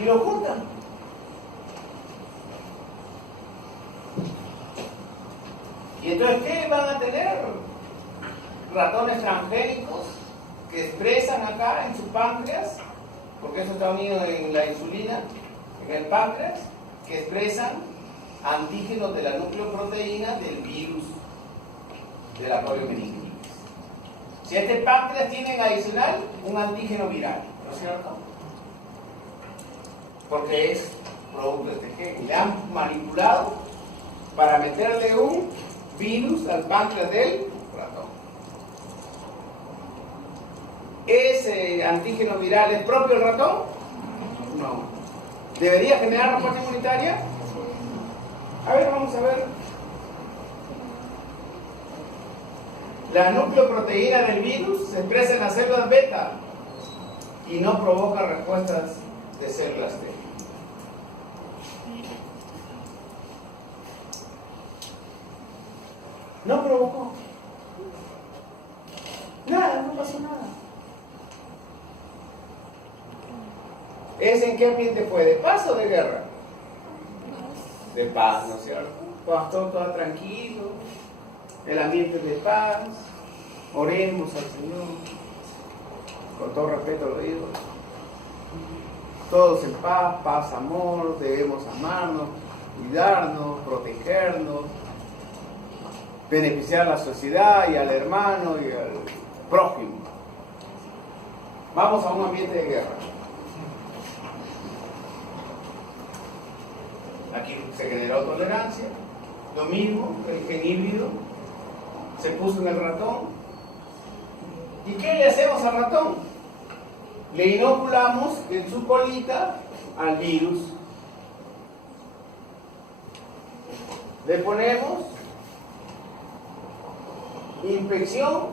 Y lo juntan. Y entonces, ¿qué van a tener? Ratones transgénicos que expresan acá en su páncreas, porque eso está unido en la insulina, en el páncreas, que expresan antígenos de la nucleoproteína del virus de la coriomeningitis. Si este páncreas tiene adicional un antígeno viral, ¿no es cierto? Porque es producto de este gen. Le han manipulado para meterle un virus al páncreas del ratón. ¿Ese antígeno viral es propio del ratón? No. ¿Debería generar respuesta inmunitaria? A ver, vamos a ver. La nucleoproteína del virus se expresa en las células beta y no provoca respuestas de células T. No provocó. Nada, no pasó nada. ¿Es en qué ambiente fue? ¿De paz o de guerra? De paz, ¿no es cierto? Todo tranquilo, el ambiente de paz, oremos al Señor, con todo respeto lo digo. Todos en paz, paz, amor, debemos amarnos, cuidarnos, protegernos, beneficiar a la sociedad y al hermano y al prójimo. Vamos a un ambiente de guerra. Aquí se generó tolerancia, lo mismo, el gen híbrido se puso en el ratón. ¿Y qué le hacemos al ratón? Le inoculamos en su colita al virus. Le ponemos infección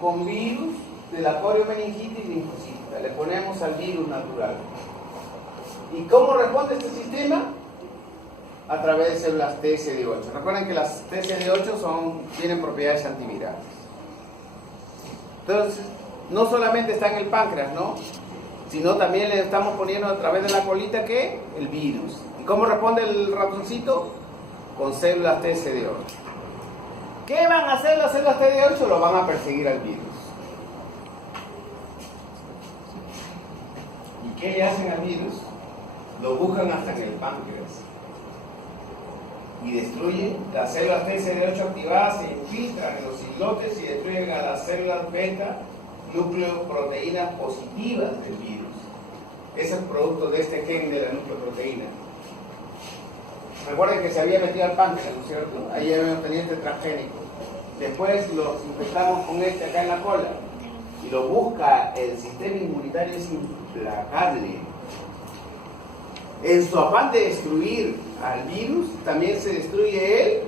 con virus de la coriomeningitis linfocítica. Le ponemos al virus natural. ¿Y cómo responde este sistema? A través de células TCD8. Recuerden que las TCD8 tienen propiedades antivirales. Entonces, no solamente está en el páncreas, ¿no? Sino también le estamos poniendo a través de la colita, ¿qué? El virus. ¿Y cómo responde el ratoncito? Con células TCD8. ¿Qué van a hacer las células TCD8? Lo van a perseguir al virus. ¿Y qué le hacen al virus? Lo buscan hasta en el páncreas. Y destruyen las células TCD8 activadas, se infiltran en los islotes y destruyen a las células beta nucleoproteínas positivas del virus. Ese es producto de este gen de la nucleoproteína. Recuerden que se había metido al páncreas, ¿no es cierto? Ahí habíamos tenido este transgénico. Después los infectamos con este acá en la cola y lo busca el sistema inmunitario, es implacable. En su afán de destruir al virus, también se destruye él.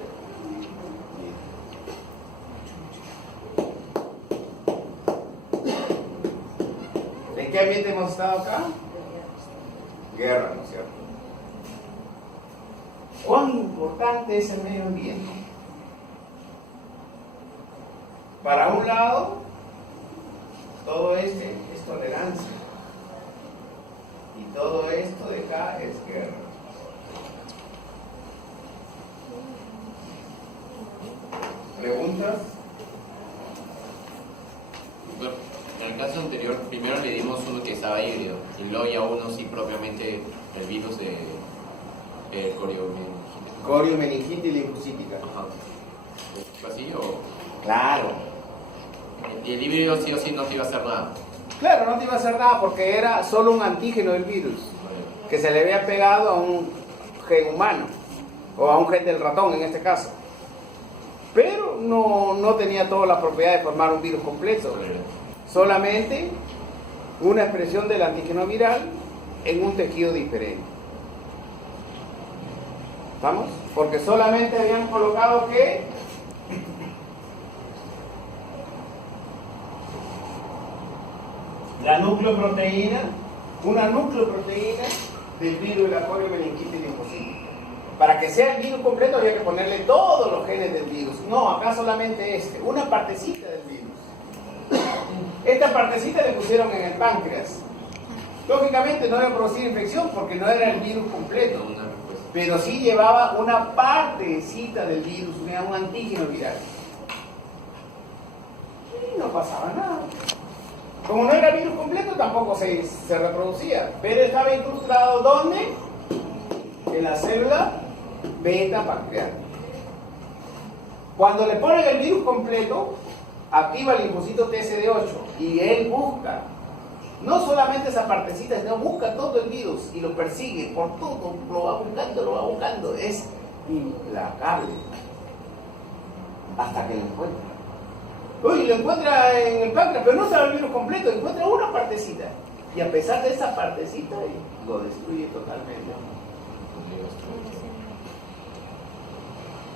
¿En qué ambiente hemos estado acá? Guerra, ¿no es cierto? ¿Cuán importante es el medio ambiente? Para un lado, todo este es tolerancia. Y todo esto de acá es guerra. ¿Preguntas? Bueno, en el caso anterior, primero le dimos uno que estaba híbrido y luego ya uno sí propiamente el virus de Coriomeningitis linfocítica. Ajá. ¿Fue así o...? Claro. Y el híbrido sí o sí no te iba a hacer nada. Claro, no te iba a hacer nada porque era solo un antígeno del virus que se le había pegado a un gen humano o a un gen del ratón en este caso. Pero no tenía todas las propiedades de formar un virus completo. Solamente una expresión del antígeno viral en un tejido diferente. ¿Vamos? Porque solamente habían colocado que la nucleoproteína, una nucleoproteína del virus de la coriomeningitis linfocítica. Para que sea el virus completo había que ponerle todos los genes del virus. No, acá solamente una partecita del virus. Esta partecita le pusieron en el páncreas. Lógicamente no iba a producir infección porque no era el virus completo, pero sí llevaba una partecita del virus, un antígeno viral. Y no pasaba nada. Como no era virus completo, tampoco se reproducía, pero estaba incrustado ¿dónde? En la célula beta pancreática. Cuando le ponen el virus completo, activa el linfocito TCD8 y él busca no solamente esa partecita, sino busca todo el virus y lo persigue por todo, lo va buscando, es implacable hasta que lo encuentra. Uy, lo encuentra en el páncreas, pero no sabe el virus completo, encuentra una partecita y a pesar de esa partecita lo destruye totalmente.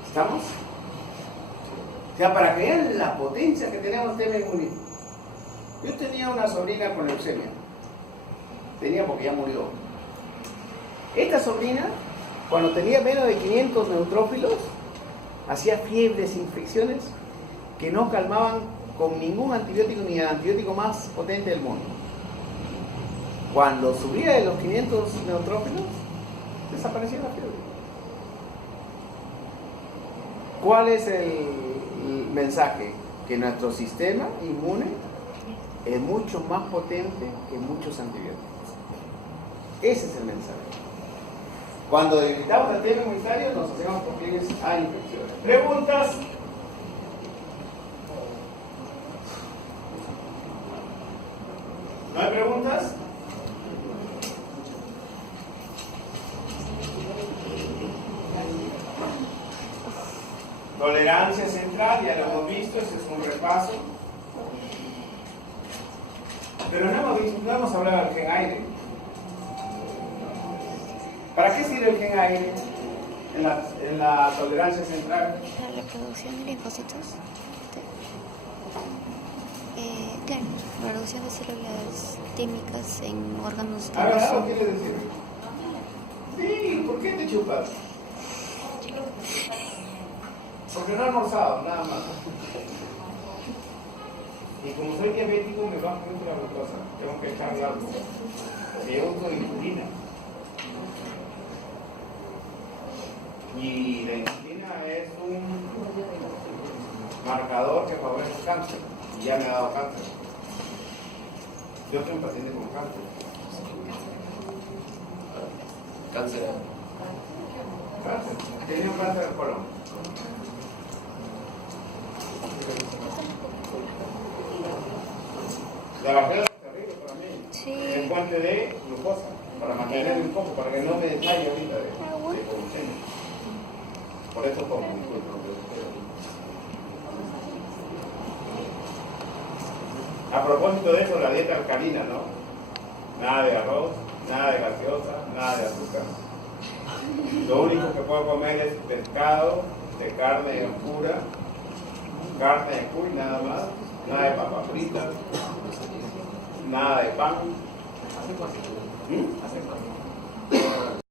¿Estamos? O sea, para que vean la potencia que tenemos el sistema inmunitario. Yo tenía una sobrina con leucemia. Tenía porque ya murió. Esta sobrina, cuando tenía menos de 500 neutrófilos, hacía fiebres, infecciones que no calmaban con ningún antibiótico ni el antibiótico más potente del mundo. Cuando subía de los 500 neutrófilos, desaparecía la fiebre. ¿Cuál es el mensaje? Que nuestro sistema inmune es mucho más potente que muchos antibióticos. Ese es el mensaje. Cuando debilitamos el sistema inmunitario nos hacemos proclives a infecciones. ¿Preguntas? ¿No hay preguntas? Tolerancia central, ya lo hemos visto, ese es un repaso. Pero no hemos hablado del gen aire. ¿Para qué sirve el gen aire en la tolerancia central? La reproducción de linfocitos. Claro, la reducción de células tímicas en órganos de ¿Ahora algo quieres decir? Sí, ¿por qué te chupas? Porque no he almorzado, nada más. Y como soy diabético, me baja mucho la glucosa. Tengo que echar algo. Me uso insulina. Y la insulina es un marcador que favorece el cáncer. Y ya me ha dado cáncer. Yo soy un paciente con cáncer. Cáncer. Cáncer. Tenía un cáncer de colon. La bajada es terrible para mí. Sí. Es fuente de glucosa, para mantener un poco, para que no me desmaye ahorita de glucemia. Por eso como, A propósito de eso, la dieta alcalina, ¿no? Nada de arroz, nada de gaseosa, nada de azúcar. Lo único que puedo comer es pescado de carne oscura, carne de cuy, nada más, nada de papas fritas, nada de pan.